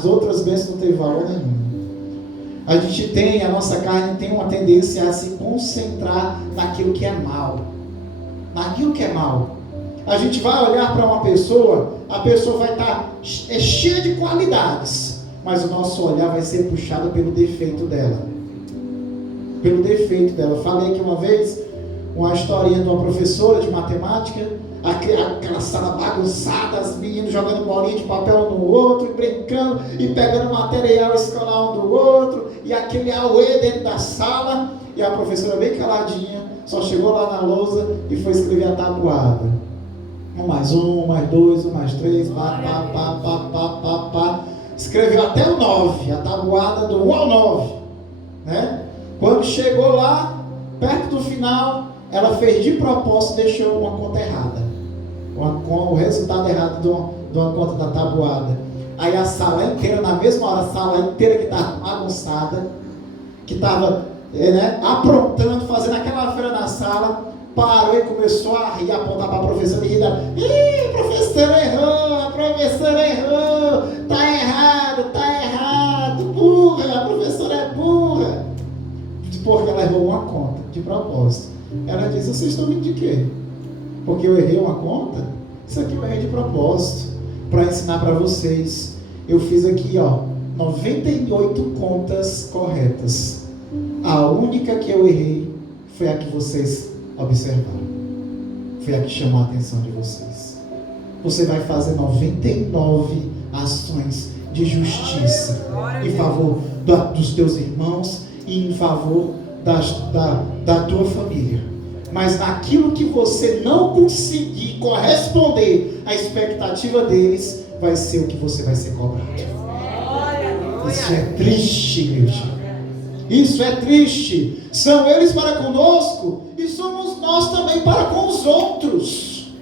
outras bênçãos não teve valor nenhum. A nossa carne tem uma tendência a se concentrar naquilo que é mal. Naquilo que é mal. A gente vai olhar para uma pessoa, a pessoa vai estar cheia de qualidades, mas o nosso olhar vai ser puxado pelo defeito dela. Pelo defeito dela. Eu falei aqui uma vez, uma historinha de uma professora de matemática, aquela sala bagunçada, as meninas jogando bolinha de papel um no outro, e brincando, e pegando material escolar um do outro, e aquele auê dentro da sala, e a professora bem caladinha, só chegou lá na lousa e foi escrever a tabuada. 1 mais 1, 1 mais 2, 1 mais 3, pá. Escreveu até o 9, a tabuada do 1 ao 9, né? Quando chegou lá, perto do final, ela fez de propósito, deixou uma conta errada, com o resultado errado de uma conta da tabuada. Aí a sala inteira, na mesma hora, a sala inteira que estava bagunçada, que estava aprontando, fazendo aquela feira na sala, parou e começou a rir, apontar para a professora e rir. Ih, a professora errou, tá errado, burra, a professora é burra. Porque ela errou uma conta, de propósito. Ela disse, vocês estão rindo de quê? Porque eu errei uma conta? Isso aqui eu errei de propósito, para ensinar para vocês. Eu fiz aqui, 98 contas corretas. A única que eu errei foi a que vocês observaram. Foi a que chamou a atenção de vocês. Você vai fazer 99 ações de justiça em favor dos teus irmãos e em favor da tua família. Mas naquilo que você não conseguir corresponder à expectativa deles, vai ser o que você vai ser cobrado. Isso é triste, igreja. Isso é triste. São eles para conosco e somos nós também para com os outros.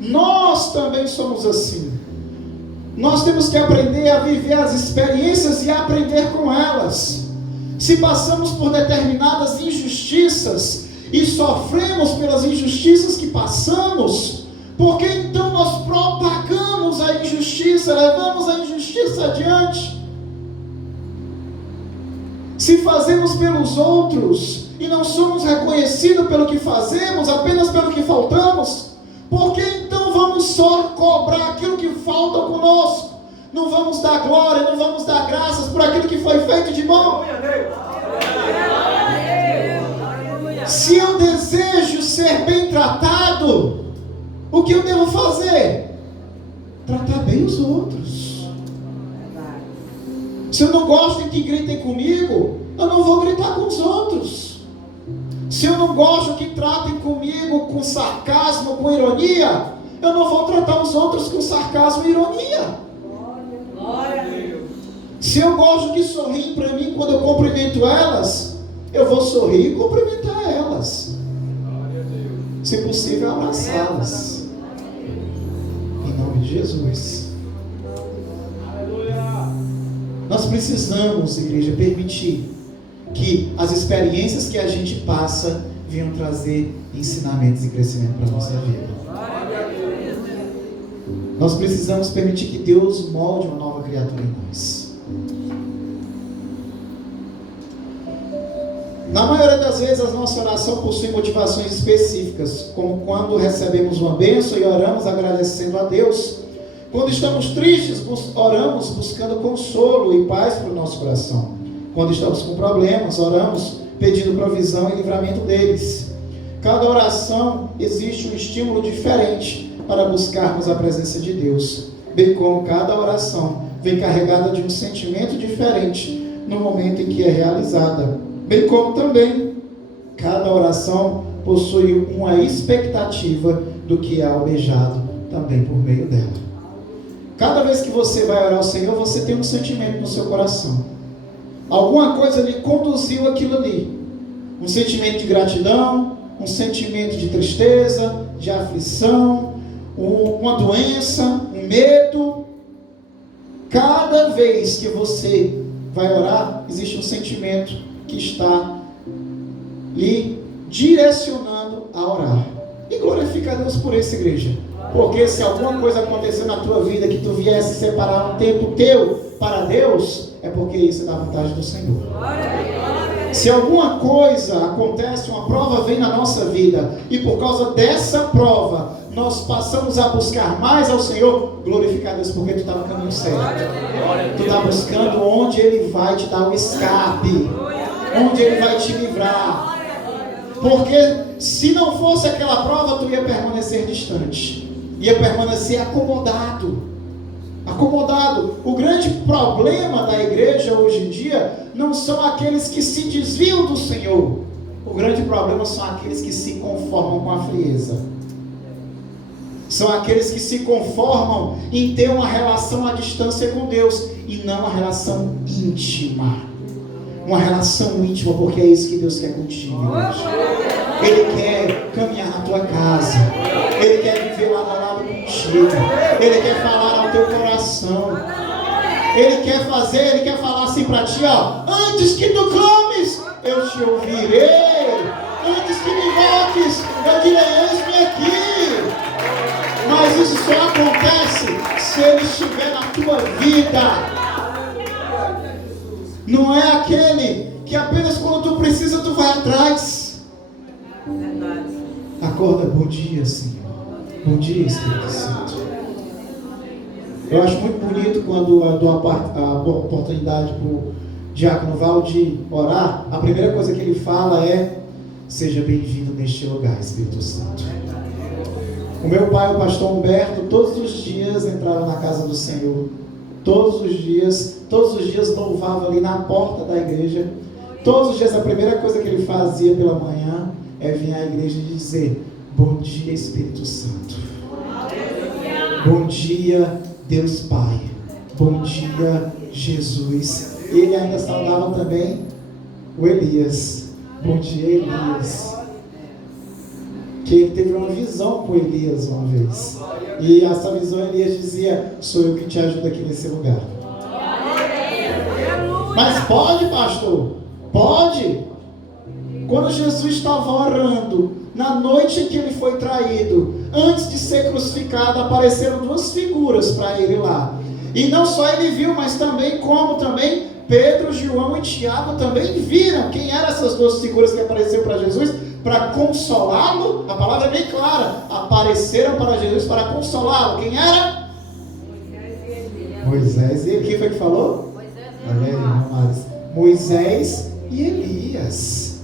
Nós também somos assim. Nós temos que aprender a viver as experiências e a aprender com elas. Se passamos por determinadas injustiças e sofremos pelas injustiças que passamos, porque então nós propagamos a injustiça, levamos a injustiça adiante? Se fazemos pelos outros e não somos reconhecidos pelo que fazemos, apenas pelo que faltamos, por que então vamos só cobrar aquilo que falta conosco? Não vamos dar glória, não vamos dar graças por aquilo que foi feito de bom? Se eu desejo ser bem tratado, o que eu devo fazer? Tratar bem os outros. Se eu não gosto de que gritem comigo, eu não vou gritar com os outros. Se eu não gosto que tratem comigo com sarcasmo, com ironia, eu não vou tratar os outros com sarcasmo e ironia. Glória a Deus. Se eu gosto que sorriem para mim quando eu cumprimento elas, eu vou sorrir e cumprimentar elas. Se possível, abraçá-las. Em nome de Jesus. Nós precisamos, igreja, permitir que as experiências que a gente passa venham trazer ensinamentos e crescimento para a nossa vida. Nós precisamos permitir que Deus molde uma nova criatura em nós. Na maioria das vezes, a nossa oração possui motivações específicas, como quando recebemos uma bênção e oramos agradecendo a Deus. Quando estamos tristes, oramos buscando consolo e paz para o nosso coração. Quando estamos com problemas, oramos pedindo provisão e livramento deles. Cada oração existe um estímulo diferente para buscarmos a presença de Deus, bem como cada oração vem carregada de um sentimento diferente no momento em que é realizada, bem como também cada oração possui uma expectativa do que é almejado também por meio dela. Cada vez que você vai orar ao Senhor, você tem um sentimento no seu coração. Alguma coisa lhe conduziu aquilo ali. Um sentimento de gratidão, um sentimento de tristeza, de aflição, uma doença, um medo. Cada vez que você vai orar, existe um sentimento que está lhe direcionando a orar. E glorifica a Deus por isso, igreja. Porque se alguma coisa acontecer na tua vida, que tu viesse separar um tempo teu para Deus, é porque isso é da vontade do Senhor. Se alguma coisa acontece, uma prova vem na nossa vida, e por causa dessa prova, nós passamos a buscar mais ao Senhor, glorificar a Deus, porque tu está no caminho certo. Tu está buscando onde Ele vai te dar o escape, onde Ele vai te livrar. Porque se não fosse aquela prova, tu ia permanecer distante, ia permanecer acomodado. O grande problema da igreja hoje em dia não são aqueles que se desviam do Senhor. O grande problema são aqueles que se conformam com a frieza. São aqueles que se conformam em ter uma relação à distância com Deus e não uma relação íntima. Uma relação íntima, porque é isso que Deus quer contigo hoje. Ele quer caminhar na tua casa. Ele quer viver lado a lado contigo. Ele quer falar ao teu coração. Ele quer falar assim para ti, ó: antes que tu clames, eu te ouvirei. Antes que me invoques, eu direi: eis-me aqui. Mas isso só acontece se Ele estiver na tua vida. Não é aquele que apenas quando tu precisa tu vai atrás. Acorda, bom dia, Senhor. Bom dia, Espírito Santo. Eu acho muito bonito quando eu dou a oportunidade para o diácono Valdir orar. A primeira coisa que ele fala é: seja bem-vindo neste lugar, Espírito Santo. O meu pai, o pastor Humberto, todos os dias entrava na casa do Senhor. Todos os dias louvava ali na porta da igreja. Todos os dias a primeira coisa que ele fazia pela manhã é vir à igreja e dizer: bom dia, Espírito Santo. Bom dia, Deus Pai. Bom dia, Jesus. E ele ainda saudava também o Elias. Bom dia, Elias. Que ele teve uma visão com Elias uma vez. E essa visão, Elias dizia: sou eu que te ajudo aqui nesse lugar. Mas pode, pastor? Pode. Quando Jesus estava orando, na noite em que ele foi traído, antes de ser crucificado, apareceram duas figuras para ele lá. E não só ele viu, mas também Pedro, João e Tiago também viram. Quem eram essas duas figuras que apareceram para Jesus? Para consolá-lo. A palavra é bem clara: apareceram para Jesus para consolá-lo. Quem era? Moisés e Elias. Quem foi que falou? Moisés e Elias.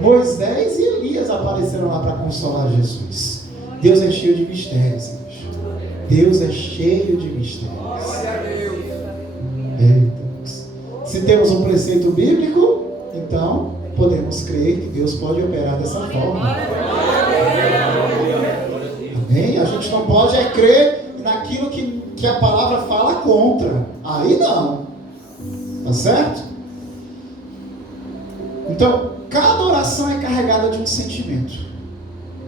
Moisés e Elias apareceram lá para consolar Jesus. Deus é cheio de mistérios, igreja. Deus é cheio de mistérios. Se temos um preceito bíblico, então podemos crer que Deus pode operar dessa forma. Amém? A gente não pode crer naquilo que a palavra fala contra. Aí não. Tá certo? Então, cada oração é carregada de um sentimento.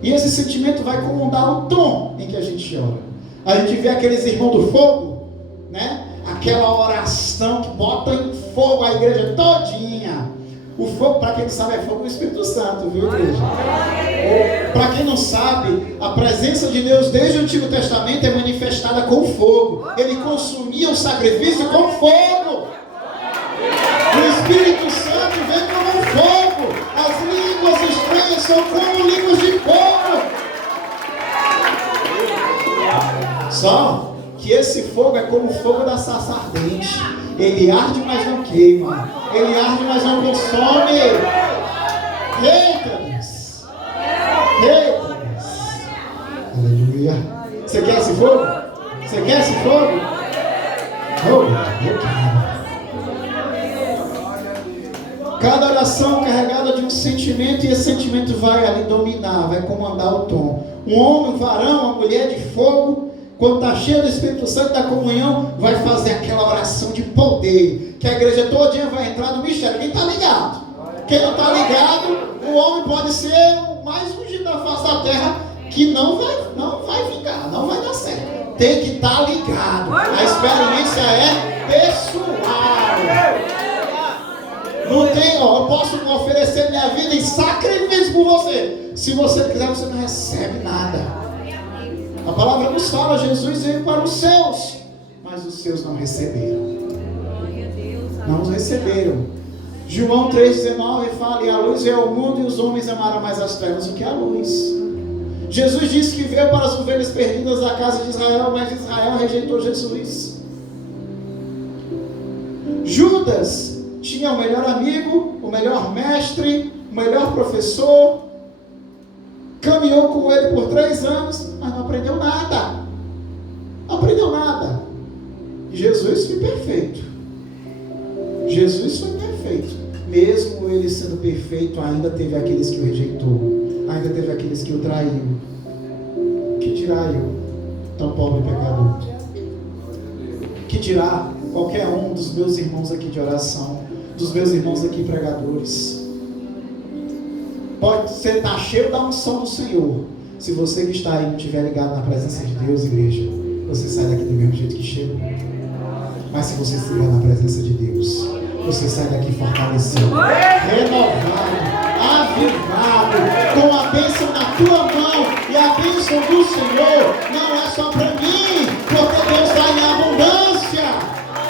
E esse sentimento vai comandar o tom em que a gente ora. A gente vê aqueles irmãos do fogo, né? Aquela oração que bota em fogo a igreja todinha. O fogo, para quem não sabe, é fogo do Espírito Santo, viu, igreja? Para quem não sabe, a presença de Deus desde o Antigo Testamento é manifestada com fogo. Ele consumia o sacrifício com fogo. O Espírito Santo vem como fogo. As línguas estranhas são como línguas de fogo. Só que esse fogo é como o fogo da sarça ardente. Ele arde, mas não queima. Ele arde, mas não consome. Eita Deus! Eita Deus! Aleluia! Você quer esse fogo? Você quer esse fogo? Oh, eu quero. Cada oração carregada de um sentimento, e esse sentimento vai ali dominar, vai comandar o tom. Um homem, um varão, uma mulher de fogo, quando está cheio do Espírito Santo da comunhão, vai fazer aquela oração de poder, que a igreja todinha vai entrar no mistério. Quem está ligado? Quem não está ligado, o homem pode ser o mais ungido da face da terra, que não vai vingar, não vai dar certo. tem que estar ligado. A experiência é pessoal. Não tem, eu posso oferecer minha vida em sacrifício por você. Se você quiser, você não recebe nada. A palavra nos fala, Jesus veio para os seus, mas os seus não receberam. Não os receberam. João 3,19 fala, e a luz é o mundo e os homens amaram mais as trevas do que a luz. Jesus disse que veio para as ovelhas perdidas da casa de Israel, mas Israel rejeitou Jesus. Judas tinha o melhor amigo, o melhor mestre, o melhor professor, caminhou com ele por 3 anos, mas não aprendeu nada. Não aprendeu nada. E Jesus foi perfeito. Jesus foi perfeito. Mesmo ele sendo perfeito, ainda teve aqueles que o rejeitou, ainda teve aqueles que o traiu. Que dirá eu, tão pobre pecador? Que dirá qualquer um dos meus irmãos aqui de oração, dos meus irmãos aqui pregadores? Pode ser estar cheio da unção do Senhor. Se você que está aí não estiver ligado na presença de Deus, igreja, você sai daqui do mesmo jeito que chegou. Mas se você estiver na presença de Deus, você sai daqui fortalecido, renovado, avivado, com a bênção na tua mão. E a bênção do Senhor não é só para mim, porque Deus dá em abundância.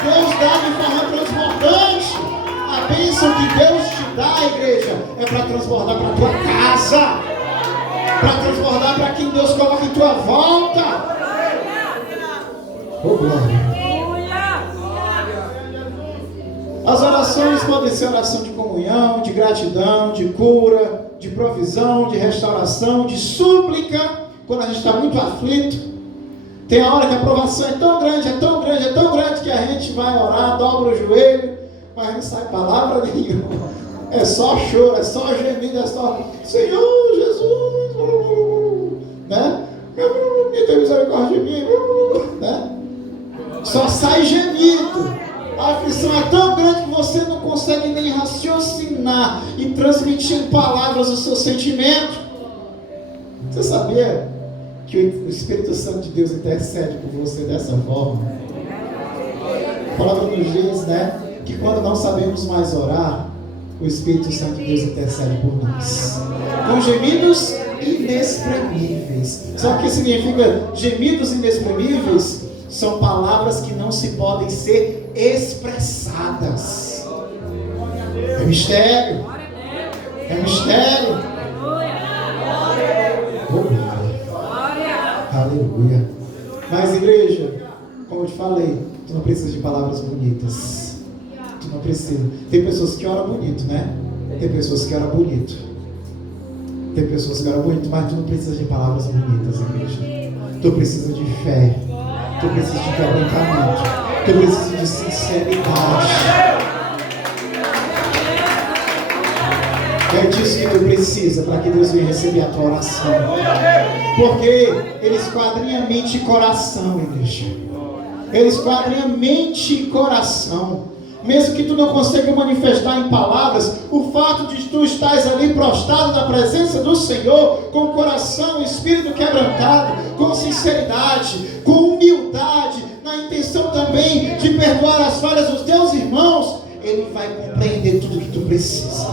Deus dá de forma transbordante. A bênção que Deus te dá, igreja, é para transbordar para a tua casa, para transbordar para quem Deus coloca em tua volta. Oh, glória. As orações podem ser oração de comunhão, de gratidão, de cura, de provisão, de restauração, de súplica, quando a gente está muito aflito. Tem a hora que a provação é tão grande, é tão grande, é tão grande, que a gente vai orar, dobra o joelho, mas não sai palavra nenhuma. É só choro, é só gemido, é só Senhor Jesus, né? Me tem misericórdia de mim, né? Só sai gemido. A aflição é tão grande que você não consegue nem raciocinar e transmitir em palavras o seu sentimento. Você sabia que o Espírito Santo de Deus intercede por você dessa forma? A palavra nos diz, né, que quando não sabemos mais orar, o Espírito Santo de Deus intercede por nós, com gemidos inexprimíveis. Sabe o que significa gemidos inexprimíveis? São palavras que não se podem ser expressadas. É mistério. É mistério. Oh, aleluia. Mas, igreja, como eu te falei, tu não precisa de palavras bonitas. Tu não precisa. Tem pessoas que oram bonito, né? Tem pessoas que oram bonito. Tem pessoas que oram bonito, mas tu não precisa de palavras bonitas, igreja. Tu precisa de fé. Tu precisa de quebrantamento. Tu precisa de sinceridade. É disso que tu precisa para que Deus venha receber a tua oração. Porque Ele esquadrinha mente e coração, igreja. Ele esquadrinha mente e coração. Mesmo que tu não consiga manifestar em palavras, o fato de tu estares ali prostrado na presença do Senhor, com o coração, o espírito quebrantado, com sinceridade, com humildade, na intenção também de perdoar as falhas dos teus irmãos, Ele vai compreender tudo que tu precisa.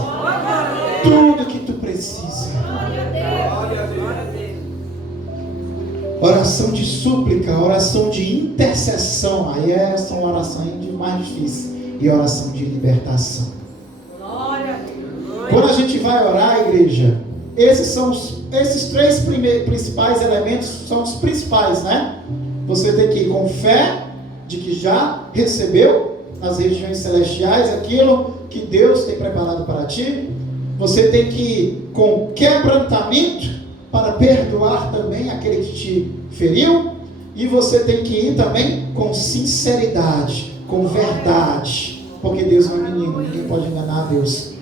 Tudo que tu precisa. Oração de súplica, oração de intercessão, aí são orações mais difíceis. E oração de libertação. Quando a gente vai orar, igreja, esses 3 principais elementos são os principais, né? Você tem que ir com fé de que já recebeu nas regiões celestiais aquilo que Deus tem preparado para ti. Você tem que ir com quebrantamento para perdoar também aquele que te feriu. E você tem que ir também com sinceridade, com verdade, porque Deus não é menino, ninguém pode enganar a Deus.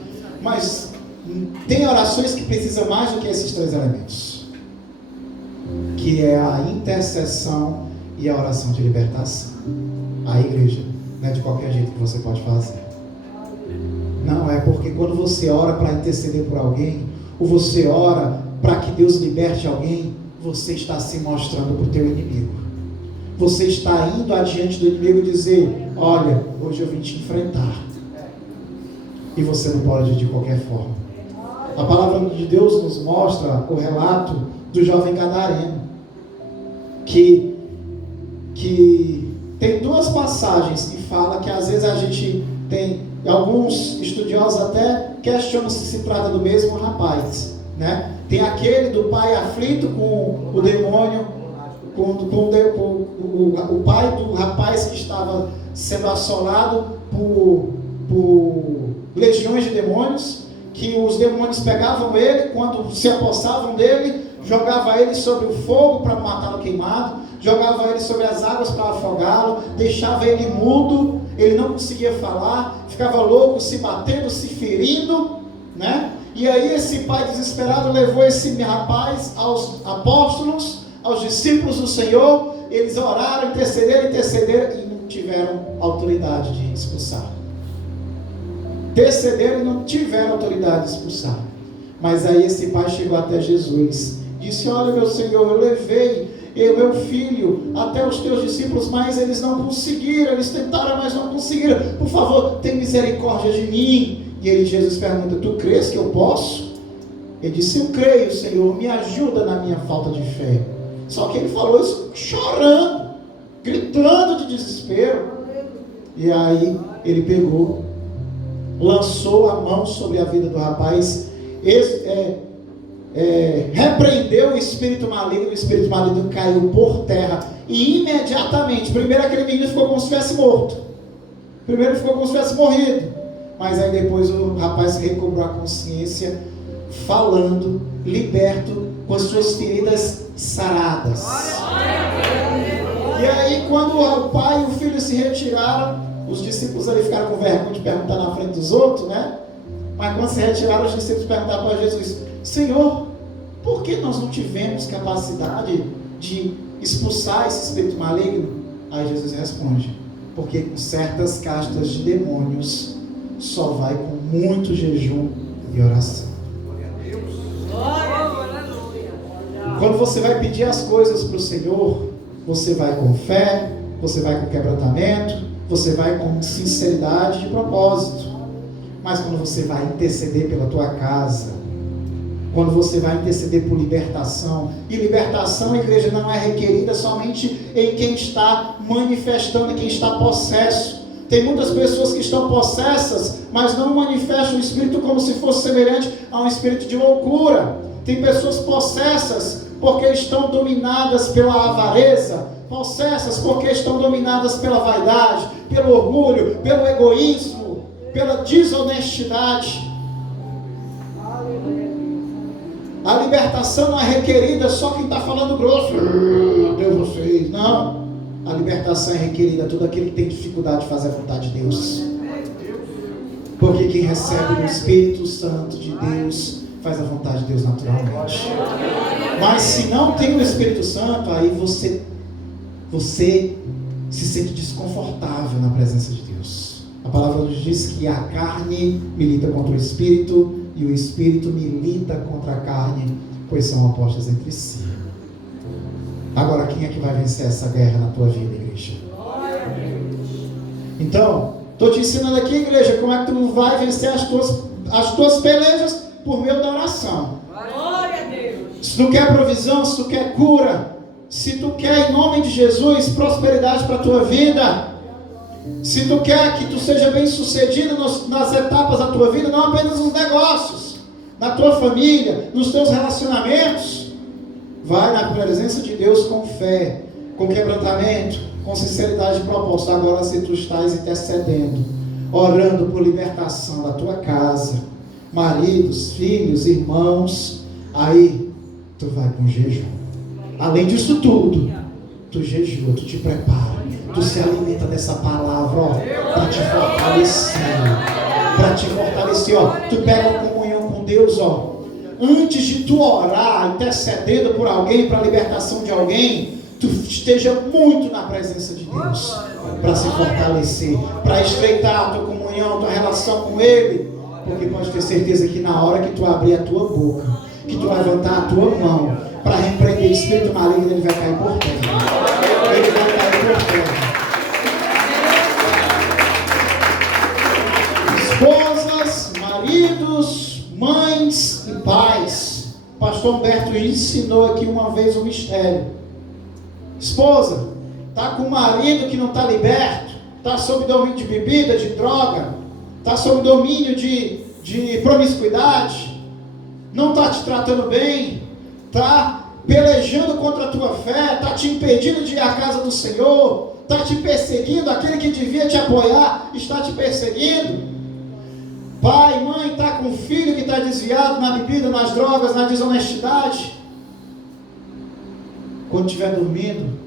Mas tem orações que precisam mais do que esses 3 elementos, que é a intercessão e a oração de libertação. A igreja não é de qualquer jeito que você pode fazer. Não é porque quando você ora para interceder por alguém, ou você ora para que Deus liberte alguém, você está se mostrando para o teu inimigo. você está indo adiante do inimigo e dizer: olha, hoje eu vim te enfrentar. E você não pode ir de qualquer forma. A palavra de Deus nos mostra o relato do jovem gadareno, que tem duas passagens que fala que às vezes a gente tem, alguns estudiosos até questionam se trata do mesmo rapaz, né? Tem aquele do pai aflito com o demônio, o pai do rapaz que estava sendo assolado por legiões de demônios, que os demônios pegavam ele, quando se apossavam dele, jogava ele sobre o fogo para matá-lo queimado, jogava ele sobre as águas para afogá-lo, deixava ele mudo, ele não conseguia falar, ficava louco, se batendo, se ferindo, né? E aí esse pai desesperado levou esse rapaz aos apóstolos, aos discípulos do Senhor. Eles oraram, intercederam e não tiveram autoridade de expulsar. Intercederam e não tiveram autoridade de expulsar. Mas aí esse pai chegou até Jesus, disse: olha, meu Senhor, eu levei meu filho até os teus discípulos, mas eles não conseguiram, eles tentaram, mas não conseguiram. Por favor, tem misericórdia de mim. E aí Jesus pergunta: tu crês que eu posso? Ele disse: eu creio, Senhor, me ajuda na minha falta de fé. Só que ele falou isso chorando, gritando de desespero. E aí ele pegou, lançou a mão sobre a vida do rapaz, repreendeu o espírito maligno caiu por terra. E imediatamente, primeiro aquele menino ficou como se tivesse morto. Primeiro ficou como se tivesse morrido. Mas aí depois o rapaz recobrou a consciência, falando, liberto, com as suas feridas saradas. E aí quando o pai e o filho se retiraram, os discípulos ali ficaram com vergonha de perguntar na frente dos outros, né? Mas quando se retiraram, os discípulos perguntaram para Jesus: Senhor, por que nós não tivemos capacidade de expulsar esse espírito maligno? Aí Jesus responde: porque com certas castas de demônios só vai com muito jejum e oração. Quando você vai pedir as coisas para o Senhor, você vai com fé, você vai com quebrantamento, você vai com sinceridade de propósito. Mas quando você vai interceder pela tua casa, quando você vai interceder por libertação, e libertação, igreja, não é requerida somente em quem está manifestando, em quem está possesso. Tem muitas pessoas que estão possessas, mas não manifestam o espírito como se fosse semelhante a um espírito de loucura. Tem pessoas possessas porque estão dominadas pela avareza, possessas porque estão dominadas pela vaidade, pelo orgulho, pelo egoísmo, pela desonestidade. A libertação não é requerida só quem está falando grosso. Deus, vocês. Não. A libertação é requerida a todo aquele que tem dificuldade de fazer a vontade de Deus. Porque quem recebe o Espírito Santo de Deus faz a vontade de Deus naturalmente. Mas se não tem o Espírito Santo, aí você se sente desconfortável na presença de Deus. A palavra nos diz que a carne milita contra o Espírito e o Espírito milita contra a carne, pois são opostas entre si. Agora, quem é que vai vencer essa guerra na tua vida, igreja? Então, estou te ensinando aqui, igreja, como é que tu vai vencer as tuas pelejas por meio da oração. Glória a Deus. Se tu quer provisão, se tu quer cura, se tu quer, em nome de Jesus, prosperidade para a tua vida, se tu quer que tu seja bem sucedido nas etapas da tua vida, não apenas nos negócios, na tua família, nos teus relacionamentos, vai na presença de Deus com fé, com quebrantamento, com sinceridade de propósito. Agora, se tu estás intercedendo, orando por libertação da tua casa, maridos, filhos, irmãos, aí tu vai com jejum. Além disso tudo, tu jejua, tu te prepara, tu se alimenta dessa palavra, ó, para te fortalecer, ó. Tu pega a comunhão com Deus, ó. Antes de tu orar, intercedendo por alguém, para a libertação de alguém, tu esteja muito na presença de Deus, para se fortalecer, para estreitar a tua comunhão, a tua relação com Ele, porque pode ter certeza que na hora que tu abrir a tua boca, que tu levantar a tua mão, para repreender o espírito maligno, ele vai cair por terra. Ele vai cair Esposas, maridos, mães e pais. O pastor Humberto ensinou aqui uma vez um mistério. Esposa, está com um marido que não está liberto, está sob domínio de bebida, de droga, está sob domínio de promiscuidade, não está te tratando bem, está pelejando contra a tua fé, está te impedindo de ir à casa do Senhor, está te perseguindo, aquele que devia te apoiar está te perseguindo. Pai, mãe, está com um filho que está desviado na bebida, nas drogas, na desonestidade. Quando estiver dormindo,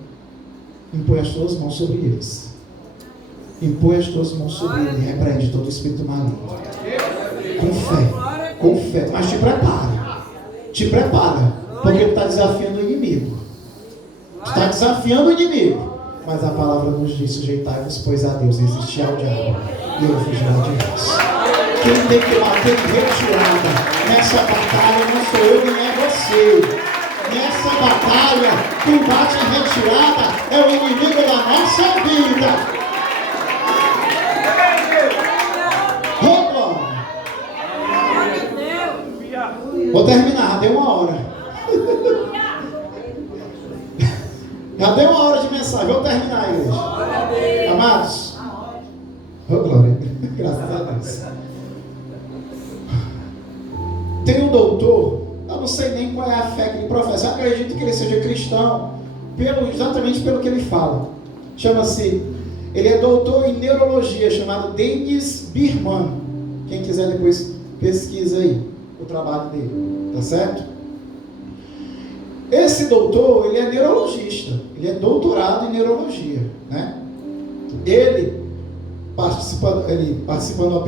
impõe as tuas mãos sobre eles. Impõe as tuas mãos sobre ele e repreende todo o espírito maligno. Com fé, mas te prepara, porque tu está desafiando o inimigo. Tu está desafiando o inimigo, mas a palavra nos diz: sujeitai-vos, pois a Deus, resistir ao diabo, e ele fugirá de nós. Quem tem que bater de retirada nessa batalha não sou eu nem é você. Nessa batalha, quem bate em retirada é o inimigo da nossa vida. Vou terminar, deu uma hora. Já deu uma hora de mensagem, vou terminar, igreja. Amados, glória, graças a Deus. Tem um doutor, eu não sei nem qual é a fé que ele professa, eu acredito que ele seja cristão, exatamente pelo que ele fala. Chama-se, ele é doutor em neurologia, chamado Dennis Birman. Quem quiser depois pesquisa aí o trabalho dele, tá certo? Esse doutor, ele é neurologista, ele é doutorado em neurologia, né? Ele participando de uma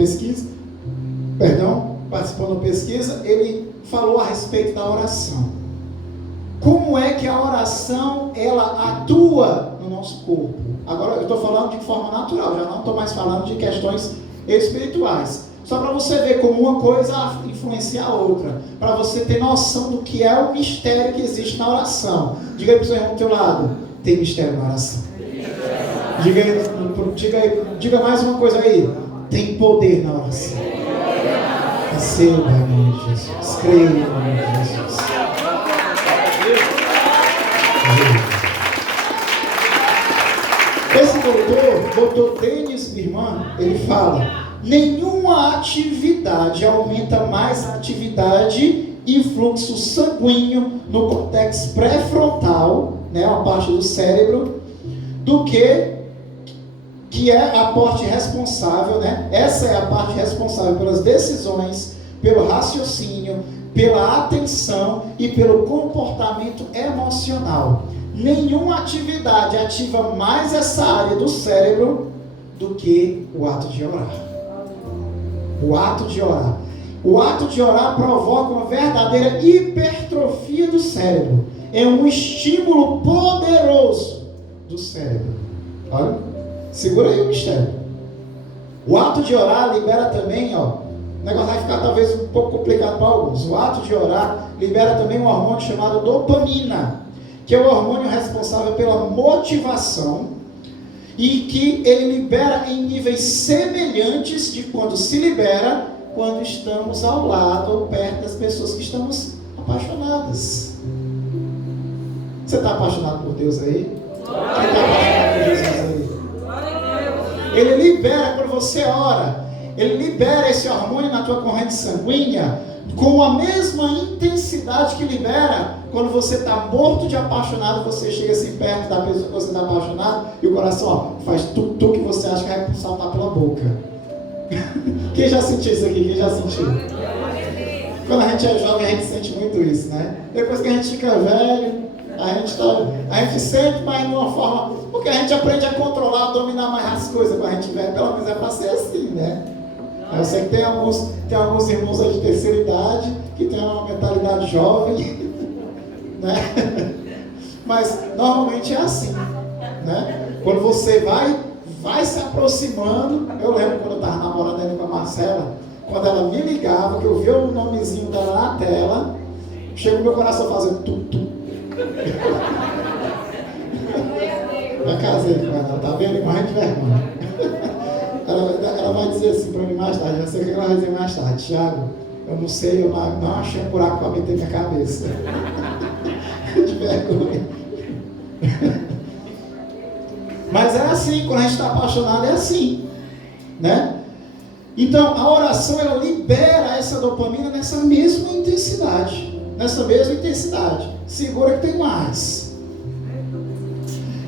pesquisa, ele falou a respeito da oração. Como é que a oração, ela atua no nosso corpo? Agora eu estou falando de forma natural, já não estou mais falando de questões espirituais. Só para você ver como uma coisa influencia a outra, para você ter noção do que é o mistério que existe na oração. Diga aí para o seu irmão do teu lado: tem mistério na oração. Diga mais uma coisa aí: tem poder na oração. Receba em nome de Jesus, creia em nome de Jesus. Esse doutor Dennis Birman, ele fala: nenhuma atividade aumenta mais a atividade e fluxo sanguíneo no córtex pré-frontal, né, uma parte do cérebro, do que é a parte responsável, né? Essa é a parte responsável pelas decisões, pelo raciocínio, pela atenção e pelo comportamento emocional. Nenhuma atividade ativa mais essa área do cérebro do que o ato de orar. O ato de orar provoca uma verdadeira hipertrofia do cérebro. É um estímulo poderoso do cérebro. Olha, segura aí o mistério. O ato de orar libera também, o negócio vai ficar talvez um pouco complicado para alguns. O ato de orar libera também um hormônio chamado dopamina, que é o hormônio responsável pela motivação, e que ele libera em níveis semelhantes de quando se libera quando estamos ao lado ou perto das pessoas que estamos apaixonadas. Você está apaixonado por Deus aí? Quem está apaixonado por Jesus aí? Ele libera, quando você ora, ele libera esse hormônio na tua corrente sanguínea com a mesma intensidade que libera quando você está morto de apaixonado. Você chega assim perto da pessoa que você está apaixonado e o coração faz tudo que você acha que vai saltar pela boca. Quem já sentiu isso aqui? Quem já sentiu? Quando a gente é jovem, a gente sente muito isso, né? Depois que a gente fica velho, a gente sente, mas de uma forma, porque a gente aprende a controlar, a dominar mais as coisas. Quando a gente velho, pelo menos é para ser assim, né? Eu sei que tem alguns irmãos aí de terceira idade que tem uma mentalidade jovem, né? Mas normalmente é assim, né? Quando você vai se aproximando. Eu lembro quando eu estava namorando ali com a Marcela, quando ela me ligava, que eu via o nomezinho dela na tela, chega o meu coração fazendo tum. Já casei com ela, tá vendo? Morrendo de vergonha. Ela vai dizer assim para mim mais tarde, já sei o que ela vai dizer mais tarde. Tiago, eu não sei, eu não achei um buraco para meter minha cabeça. De vergonha. Mas é assim, quando a gente está apaixonado é assim, né? Então, a oração, ela libera essa dopamina nessa mesma intensidade. Segura que tem mais.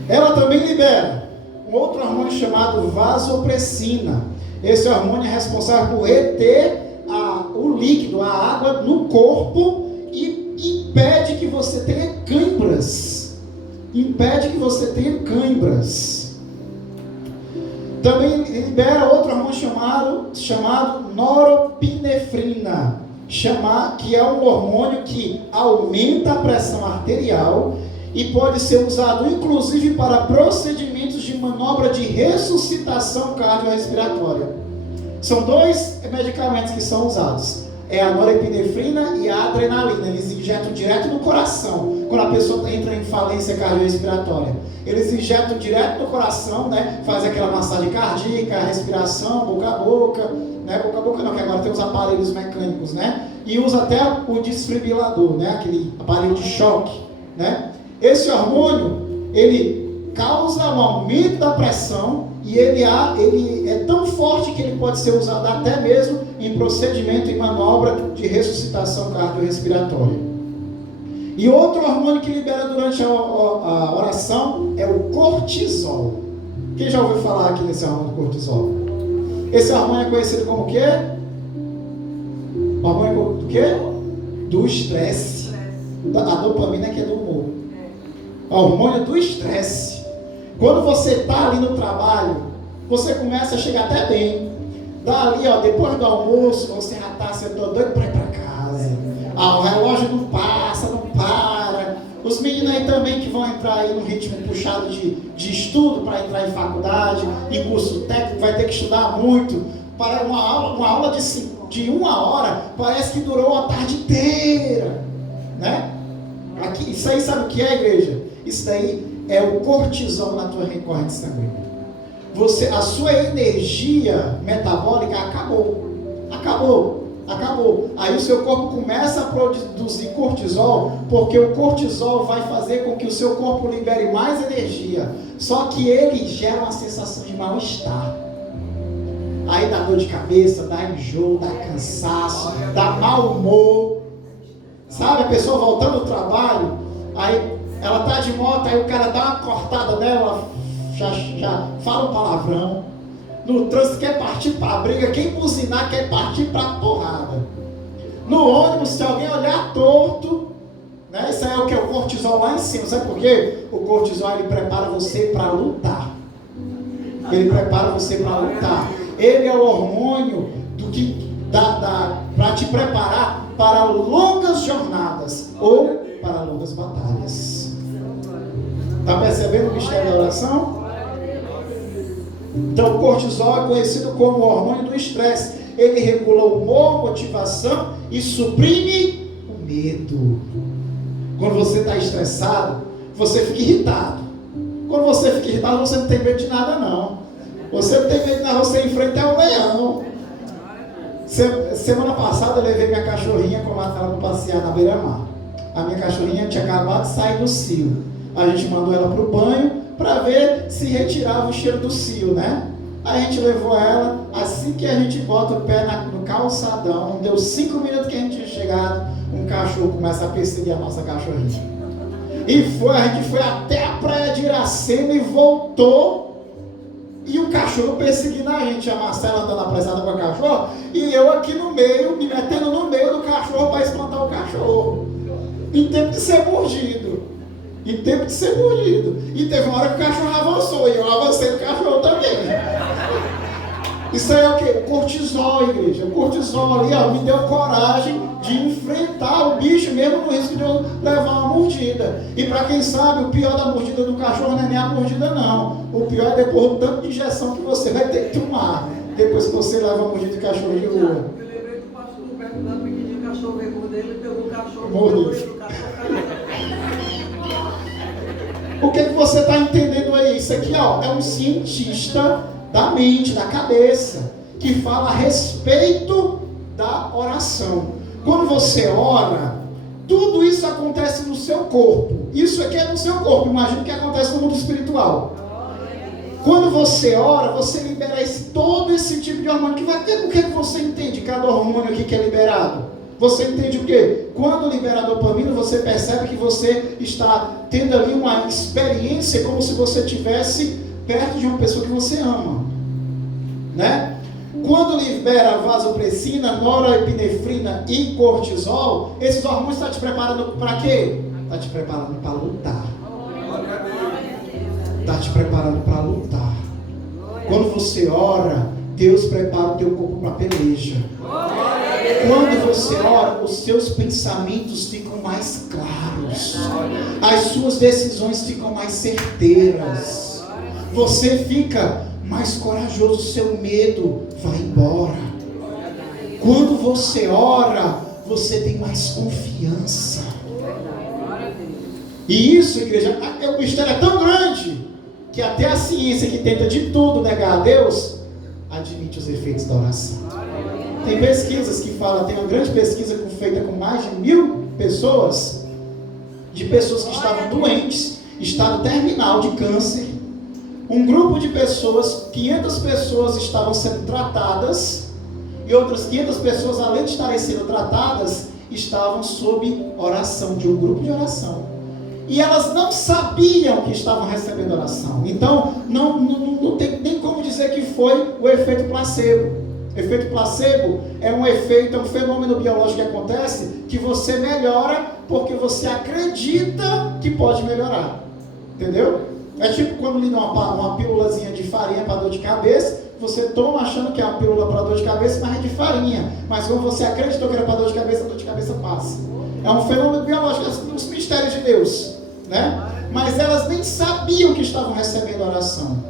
Ela também libera um outro hormônio chamado vasopressina. Esse hormônio é responsável por reter o líquido, a água no corpo e impede que você tenha câimbras. Também libera outro hormônio chamado noropinefrina, que é um hormônio que aumenta a pressão arterial e pode ser usado inclusive para procedimentos de manobra de ressuscitação cardiorrespiratória. São dois medicamentos que são usados. É a norepinefrina e a adrenalina. Eles injetam direto no coração, quando a pessoa entra em falência cardiorrespiratória. Eles injetam direto no coração, né? Faz aquela massagem cardíaca, respiração, boca a boca, né? Boca a boca não, que agora tem os aparelhos mecânicos, né? E usa até o desfibrilador, né? Aquele aparelho de choque, né? Esse hormônio, ele causa um aumento da pressão e ele é tão forte que ele pode ser usado até mesmo em procedimento e manobra de ressuscitação cardiorrespiratória. E outro hormônio que libera durante a oração é o cortisol. Quem já ouviu falar aqui desse hormônio cortisol? Esse hormônio é conhecido como o quê? Hormônio do quê? Do estresse. A dopamina que é do humor. O hormônio do estresse. Quando você está ali no trabalho, você começa a chegar até bem. Dali, depois do almoço, você já está sendo doido para ir para casa. O relógio não passa, não para. Os meninos aí também que vão entrar aí no ritmo puxado de estudo para entrar em faculdade, em curso técnico, vai ter que estudar muito. Para uma aula de 1 hora, parece que durou a tarde inteira. Né? Isso aí sabe o que é, igreja? Isso daí é o cortisol na tua corrente sanguínea. A sua energia metabólica acabou. Aí o seu corpo começa a produzir cortisol, porque o cortisol vai fazer com que o seu corpo libere mais energia. Só que ele gera uma sensação de mal-estar. Aí dá dor de cabeça, dá enjoo, dá cansaço, dá mau humor. Sabe, a pessoa voltando do trabalho, aí ela tá de moto, aí o cara dá uma cortada nela, já fala um palavrão. No trânsito quer partir para a briga, quem buzinar quer partir para a porrada. No ônibus, se alguém olhar torto, né, isso aí é o que? O cortisol lá em cima. Sabe por quê? O cortisol, ele prepara você para lutar. Ele é o hormônio para te preparar para longas jornadas ou para longas batalhas. Está percebendo o mistério da oração? Então o cortisol é conhecido como o hormônio do estresse. Ele regula o humor, motivação e suprime o medo. Quando você está estressado, você fica irritado. Quando você fica irritado, você não tem medo de nada não. Você não tem medo de nada, você enfrenta um leão. Semana passada eu levei minha cachorrinha com ela para passear na beira-mar. A minha cachorrinha tinha acabado de sair do cio. A gente mandou ela para o banho para ver se retirava o cheiro do cio, né? Aí a gente levou ela, assim que a gente bota o pé no calçadão, deu 5 minutos que a gente tinha chegado, um cachorro começa a perseguir a nossa cachorrinha. A gente foi até a praia de Iracema e voltou. E o cachorro perseguindo a gente, a Marcela andando apressada com a cachorra, e eu aqui no meio, me metendo no meio do cachorro para espantar o cachorro. Em tempo de ser mordido. E teve uma hora que o cachorro avançou, e eu avancei do cachorro também. Isso aí é o quê? O cortisol, igreja. O cortisol ali, me deu coragem de enfrentar o bicho, mesmo no risco de eu levar uma mordida. E para quem sabe, o pior da mordida do cachorro não é nem a mordida, não. O pior é depois do tanto de injeção que você vai ter que tomar, depois que você leva a mordida de cachorro de rua. Eu lembrei do pastor Roberto, da pequenininha cachorro veio dele, ele pegou o cachorro, mordeu o cachorro. O que você está entendendo aí? Isso Isso aqui, ó, é um cientista da mente, da cabeça, que fala a respeito da oração. Quando você ora, tudo isso acontece no seu corpo. Isso aqui é no seu corpo. Imagina o que acontece no mundo espiritual. Quando você ora, você libera todo esse tipo de hormônio. O que você entende? Cada hormônio aqui que é liberado. Você entende o quê? Quando libera a dopamina, você percebe que você está tendo ali uma experiência como se você estivesse perto de uma pessoa que você ama, né? Quando libera vasopressina, norepinefrina e cortisol, esses hormônios estão te preparando para quê? Está te preparando para lutar. Está te preparando para lutar. Quando você ora, Deus prepara o teu corpo para a peleja. Quando você ora, os seus pensamentos ficam mais claros. As suas decisões ficam mais certeiras. Você fica mais corajoso, o seu medo vai embora. Quando você ora, você tem mais confiança. E isso, igreja, o mistério é tão grande que até a ciência, que tenta de tudo negar a Deus, admite os efeitos da oração. Tem pesquisas que falam, tem uma grande pesquisa feita com mais de 1000 pessoas, de pessoas que estavam doentes, estado terminal de câncer. Um grupo de pessoas, 500 pessoas estavam sendo tratadas, e outras 500 pessoas, além de estarem sendo tratadas, estavam sob oração, de um grupo de oração. E elas não sabiam que estavam recebendo oração. Então, não tem nem como dizer que foi o efeito placebo. O efeito placebo é um efeito, é um fenômeno biológico que acontece, que você melhora porque você acredita que pode melhorar. Entendeu? É tipo quando lhe dá uma pílulazinha de farinha para dor de cabeça, você toma achando que é uma pílula para dor de cabeça, mas é de farinha. Mas quando você acreditou que era para dor de cabeça, a dor de cabeça passa. É um fenômeno biológico, é os mistérios de Deus, né? Mas elas nem sabiam que estavam recebendo oração.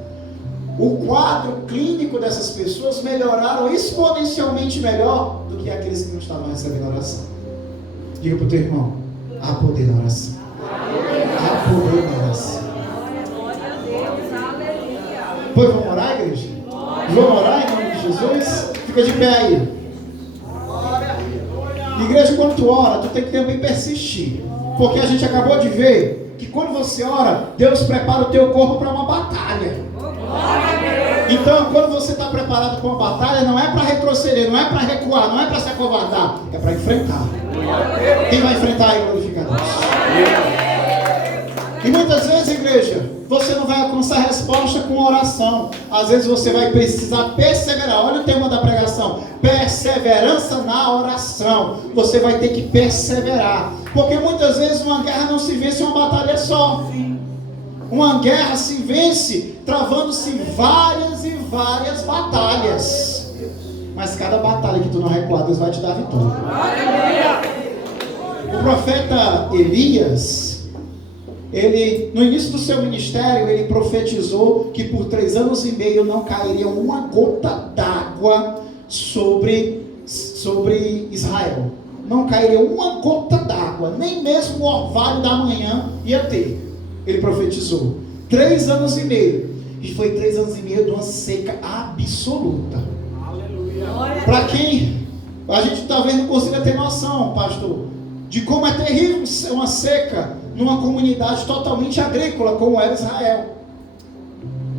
O quadro clínico dessas pessoas melhoraram exponencialmente melhor do que aqueles que não estavam recebendo oração. Diga para o teu irmão: há poder na oração. Há poder na oração. Pois vamos orar, igreja? Vamos orar em nome de Jesus? Fica de pé aí. Igreja, quando tu ora, tu tem que também persistir. Porque a gente acabou de ver que quando você ora, Deus prepara o teu corpo para uma batalha. Então, quando você está preparado para uma batalha, não é para retroceder, não é para recuar, não é para se acovardar, é para enfrentar. Quem vai enfrentar aí, glorificador? E muitas vezes, igreja, você não vai alcançar resposta com oração. Às vezes você vai precisar perseverar. Olha o tema da pregação: perseverança na oração. Você vai ter que perseverar, porque muitas vezes uma guerra não se vence em uma batalha só. Uma guerra se vence travando-se várias e várias batalhas. Mas cada batalha que tu não recuar, Deus vai te dar vitória. O profeta Elias, ele, no início do seu ministério, ele profetizou que por 3 anos e meio não cairia uma gota d'água sobre Israel. Não cairia uma gota d'água, nem mesmo o orvalho da manhã ia ter. Ele profetizou 3 anos e meio. E foi 3 anos e meio de uma seca absoluta. Para quem a gente talvez não consiga ter noção, pastor, de como é terrível uma seca numa comunidade totalmente agrícola como era Israel.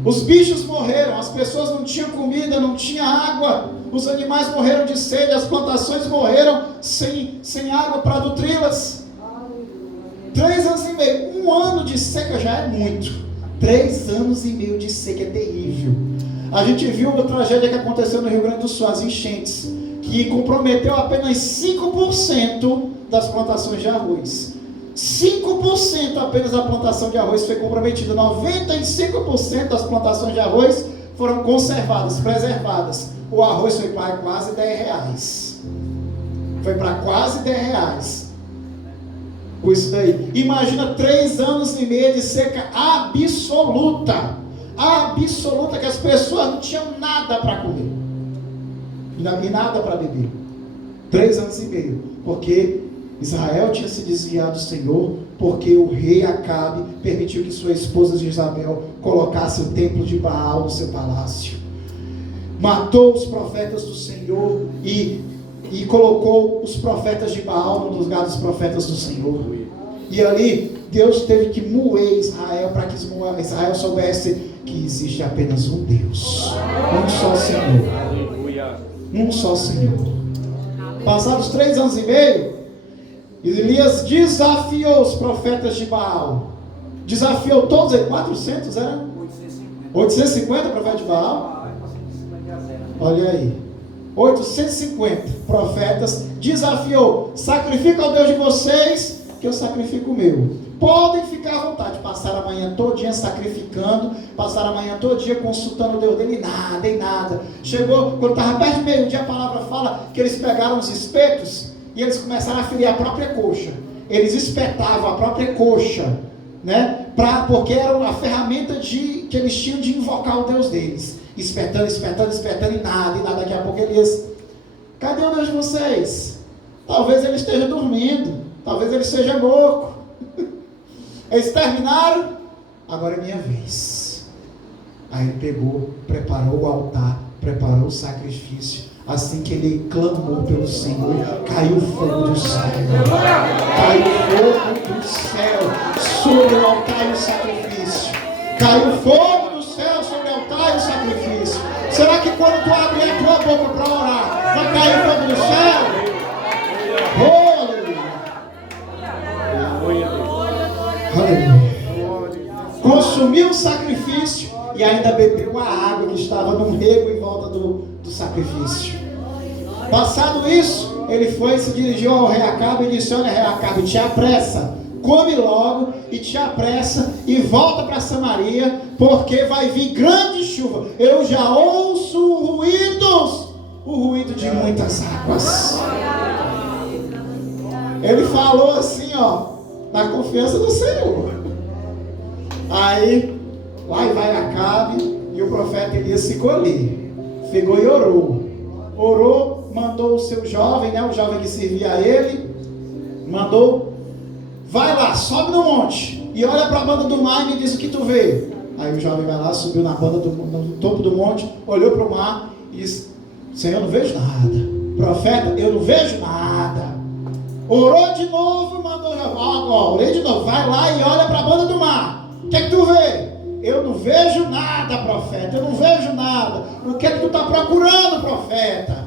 Os bichos morreram, as pessoas não tinham comida, não tinha água, os animais morreram de sede, as plantações morreram sem água para nutri-las. 3 anos e meio, 1 ano de seca já é muito. 3 anos e meio de seca é terrível. A gente viu a tragédia que aconteceu no Rio Grande do Sul, as enchentes, que comprometeu apenas 5% das plantações de arroz. 5% apenas da plantação de arroz foi comprometida. 95% das plantações de arroz foram conservadas, preservadas. O arroz foi para quase R$10. Foi para quase R$10. Com isso daí. Imagina 3 anos e meio de seca absoluta. Absoluta, que as pessoas não tinham nada para comer. E nada para beber. 3 anos e meio. Porque Israel tinha se desviado do Senhor porque o rei Acabe permitiu que sua esposa Jezabel colocasse o templo de Baal no seu palácio. Matou os profetas do Senhor e colocou os profetas de Baal no lugar dos profetas do Senhor. E ali Deus teve que moer Israel para que Israel soubesse que existe apenas um Deus, um só Senhor, um só Senhor. Passados 3 anos e meio, Elias desafiou os profetas de Baal. Desafiou todos, 400 era? 850 profetas de Baal. Olha aí, 850 profetas. Desafiou: sacrifica ao Deus de vocês, que eu sacrifico o meu. Podem ficar à vontade, passar a manhã todinha sacrificando, passar a manhã todinha consultando o Deus dele, e nada. Chegou, quando estava perto de meio-dia, a palavra fala que eles pegaram os espetos e eles começaram a ferir a própria coxa. Eles espetavam a própria coxa, né? Porque era a ferramenta que eles tinham de invocar o Deus deles. Espetando, e nada. Daqui a pouco Elias: cadê o Deus de vocês? Talvez ele esteja dormindo, talvez ele seja louco. Eles terminaram, agora é minha vez. Aí ele pegou, preparou o altar, preparou o sacrifício. Assim que ele clamou pelo Senhor, caiu fogo do céu. Caiu fogo do céu sobre o altar e o sacrifício. Caiu fogo do céu sobre o altar e o sacrifício. Será que quando tu abrir a tua boca para orar, vai cair fogo do céu? Oh, aleluia. Consumiu o sacrifício e ainda bebeu a água que estava no rego em volta do sacrifício. Passado isso, ele foi e se dirigiu ao rei Acabe e disse: olha, rei Acabe, te apressa, come logo e te apressa e volta para Samaria, porque vai vir grande chuva. Eu já ouço o ruído de muitas águas. Ele falou assim, na confiança do Senhor. Aí, lá vai Acabe, e o profeta Elias ficou ali. Ficou e orou, mandou o seu jovem, o jovem que servia a ele, mandou: vai lá, sobe no monte, e olha para a banda do mar e me diz o que tu vê. Aí o jovem vai lá, subiu no topo do monte, olhou para o mar e disse: Senhor, eu não vejo nada. Profeta, eu não vejo nada. Orou de novo, mandou: orei de novo, vai lá e olha para a banda do mar. O que é que tu vê? Eu não vejo nada, profeta, eu não vejo nada. O que é que tu está procurando, profeta?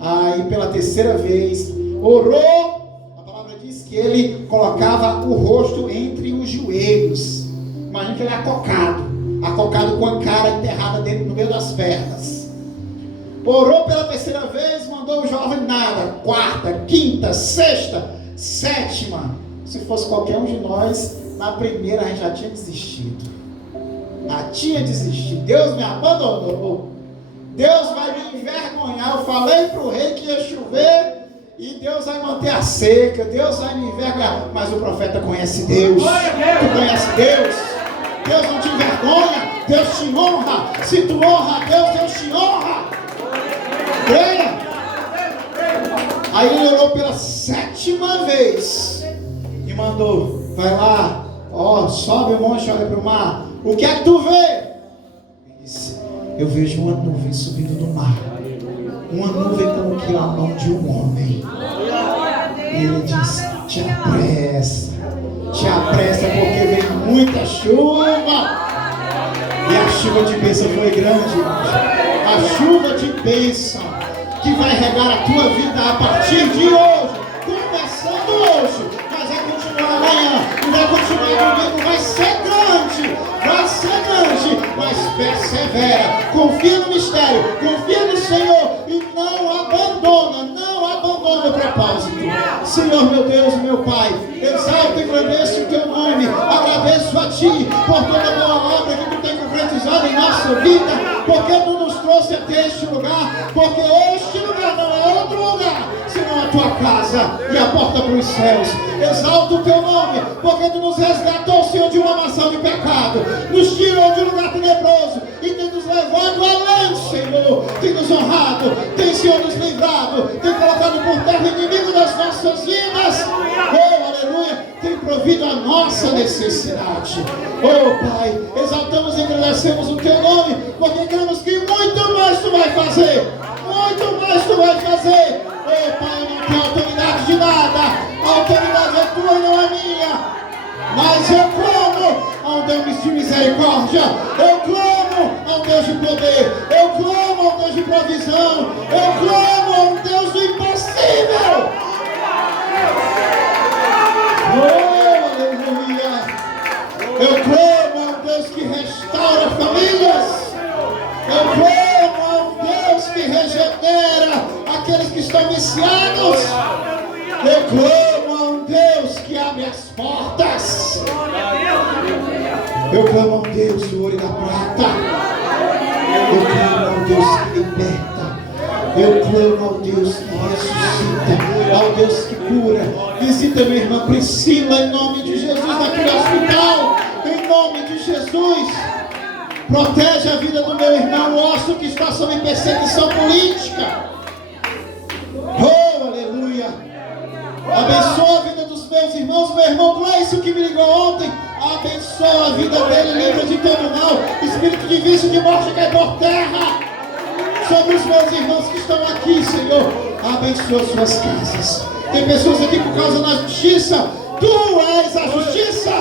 Aí pela terceira vez, orou. A palavra diz que ele colocava o rosto entre os joelhos. Imagina que ele é acocado com a cara enterrada dentro no meio das pernas. Orou pela terceira vez, mandou o jovem: nada. Quarta, quinta, sexta, sétima. Se fosse qualquer um de nós, na primeira a gente já tinha desistido. Deus me abandonou. Deus vai me envergonhar. Eu falei para o rei que ia chover e Deus vai manter a seca. Deus vai me envergonhar. Mas o profeta conhece Deus. Tu conhece Deus. Deus não te envergonha. Deus te honra. Se tu honra a Deus, Deus te honra. Creia. Aí ele orou pela 7ª vez e mandou: vai lá, sobe o monte, olha para o mar. O que é que tu vê? Ele disse: eu vejo uma nuvem subindo do mar. Uma nuvem como que a mão de um homem. E ele disse: te apressa, porque vem muita chuva. E a chuva de bênção foi grande. A chuva de bênção que vai regar a tua vida a partir de hoje. Começando hoje, mas vai continuar amanhã, vai continuar domingo, vai ser grande, mas persevera, confia no mistério, confia no Senhor e não abandona o propósito. Senhor, meu Deus, meu Pai, exalto e engrandeço o teu nome, agradeço a ti por toda a boa obra que tu tem concretizado em nossa vida, porque tu nos trouxe até este lugar, porque este lugar não é outro lugar senão a tua casa e a porta para os céus. Exalta o teu nome, porque tu nos resgatou, Senhor, de uma mansão de pecado, nos tirou de um lugar tenebroso e tem nos levado além, Senhor. Tem nos honrado, tem, Senhor, nos livrado, tem colocado por terra o inimigo das nossas vidas. Oh, aleluia. Tem provido a nossa necessidade. Oh, Pai, exaltamos e agradecemos o Teu nome, porque cremos que muito mais Tu vai fazer. Muito mais Tu vai fazer. Oh, Pai, eu não tenho autoridade de nada. A autoridade é Tua e não é minha. Mas eu clamo a um Deus de misericórdia. Eu clamo a um Deus de poder. Eu clamo a um Deus de provisão. Eu clamo a um Deus do impossível. Oh, aleluia. Eu clamo a um Deus que restaura famílias. Eu clamo a um Deus que regenera aqueles que estão viciados. Eu clamo a um Deus que abre as portas. Eu clamo a um Deus do ouro e da prata. Eu clamo a um Deus que liberta. Eu clamo ao Deus que ressuscita, ao Deus que cura. Visita minha irmã Priscila em nome de Jesus naquele hospital, em nome de Jesus. Protege a vida do meu irmão Osso que está sob perseguição política. Oh, aleluia. Abençoa a vida dos meus irmãos, meu irmão Gleison que me ligou ontem. Abençoa a vida dele, livra de todo mal. Espírito de vício, de morte cai por terra sobre os meus irmãos que estão aqui, Senhor. Abençoa suas casas. Tem pessoas aqui por causa da justiça. Tu és a justiça.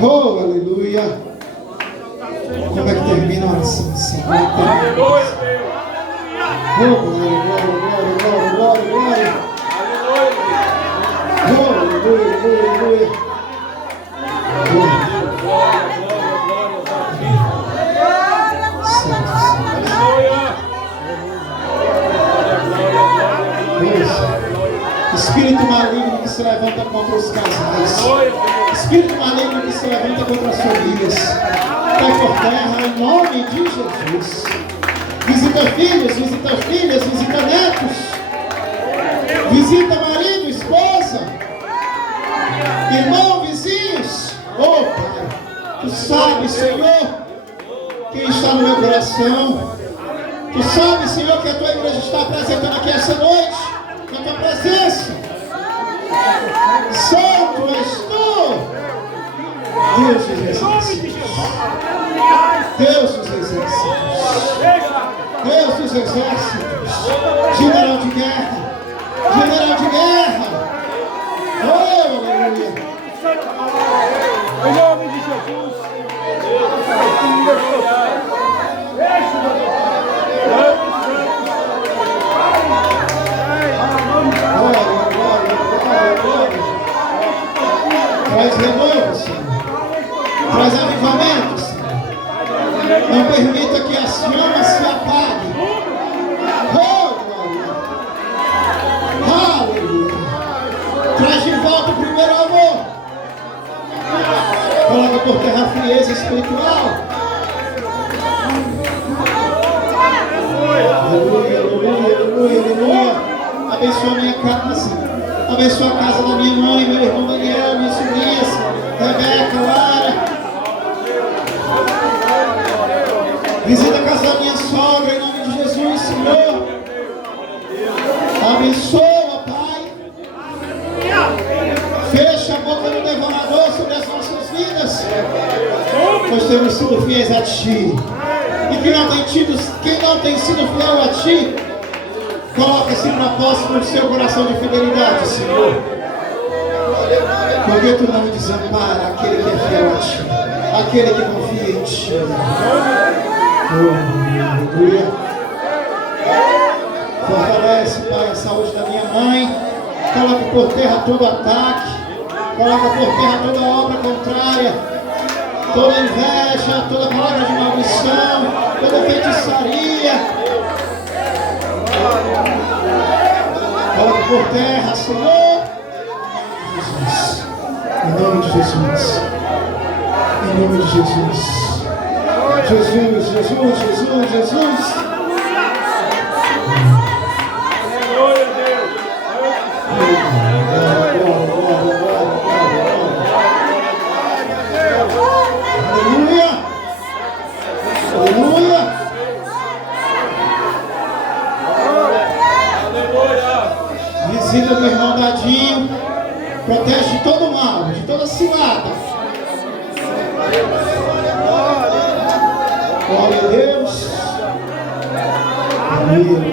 Oh, aleluia. Como é que termina a oração, Senhor? Oh, glória, glória, glória, glória, glória. Oh, aleluia, aleluia. Espírito maligno que se levanta contra os casais. Espírito maligno que se levanta contra as famílias. Cai por terra em nome de Jesus. Visita filhos, visita filhas, visita netos. Visita marido, esposa. Irmão, vizinhos. Oh, Pai, Tu sabes, Senhor, quem está no meu coração. Tu sabes, Senhor, que a Tua igreja está apresentando aqui essa noite. Na Tua presença. Santo és Tu. Deus dos exércitos. Deus dos exércitos. Deus dos exércitos. General de guerra. General de guerra. Oh, aleluia. Em nome de Jesus. Traz renovo, Senhor. Traz avivamento, Senhor. Não permita que as chamas se apaguem. Oh, glória. Aleluia. Traz de volta o primeiro amor. Coloca por terra a frieza espiritual. Aleluia, aleluia, aleluia, aleluia. Abençoa a minha casa. Abençoa a casa da minha mãe, meu irmão Daniel, minhas sobrinhas, Rebeca, Lara. Visita a casa da minha sogra, em nome de Jesus, Senhor. Abençoa, Pai. Fecha a boca do devorador sobre as nossas vidas. Nós temos sido fiéis a Ti. E quem não tem sido fiel a Ti, coloca esse propósito no seu coração de fidelidade, Senhor. Porque Tu não desampara aquele que é fiel a Ti, aquele que confia em Ti. Oh, aleluia. Fortalece, Pai, a saúde da minha mãe. Coloca por terra todo ataque. Coloca por terra toda obra contrária. Toda inveja, toda palavra de maldição, toda feitiçaria. Coloca por terra, Senhor. Em nome de Jesus. Em nome de Jesus. Jesus, Jesus, Jesus, Jesus. Glória a Deus. Glória, glória, glória, glória, glória. Glória a Deus. Aleluia.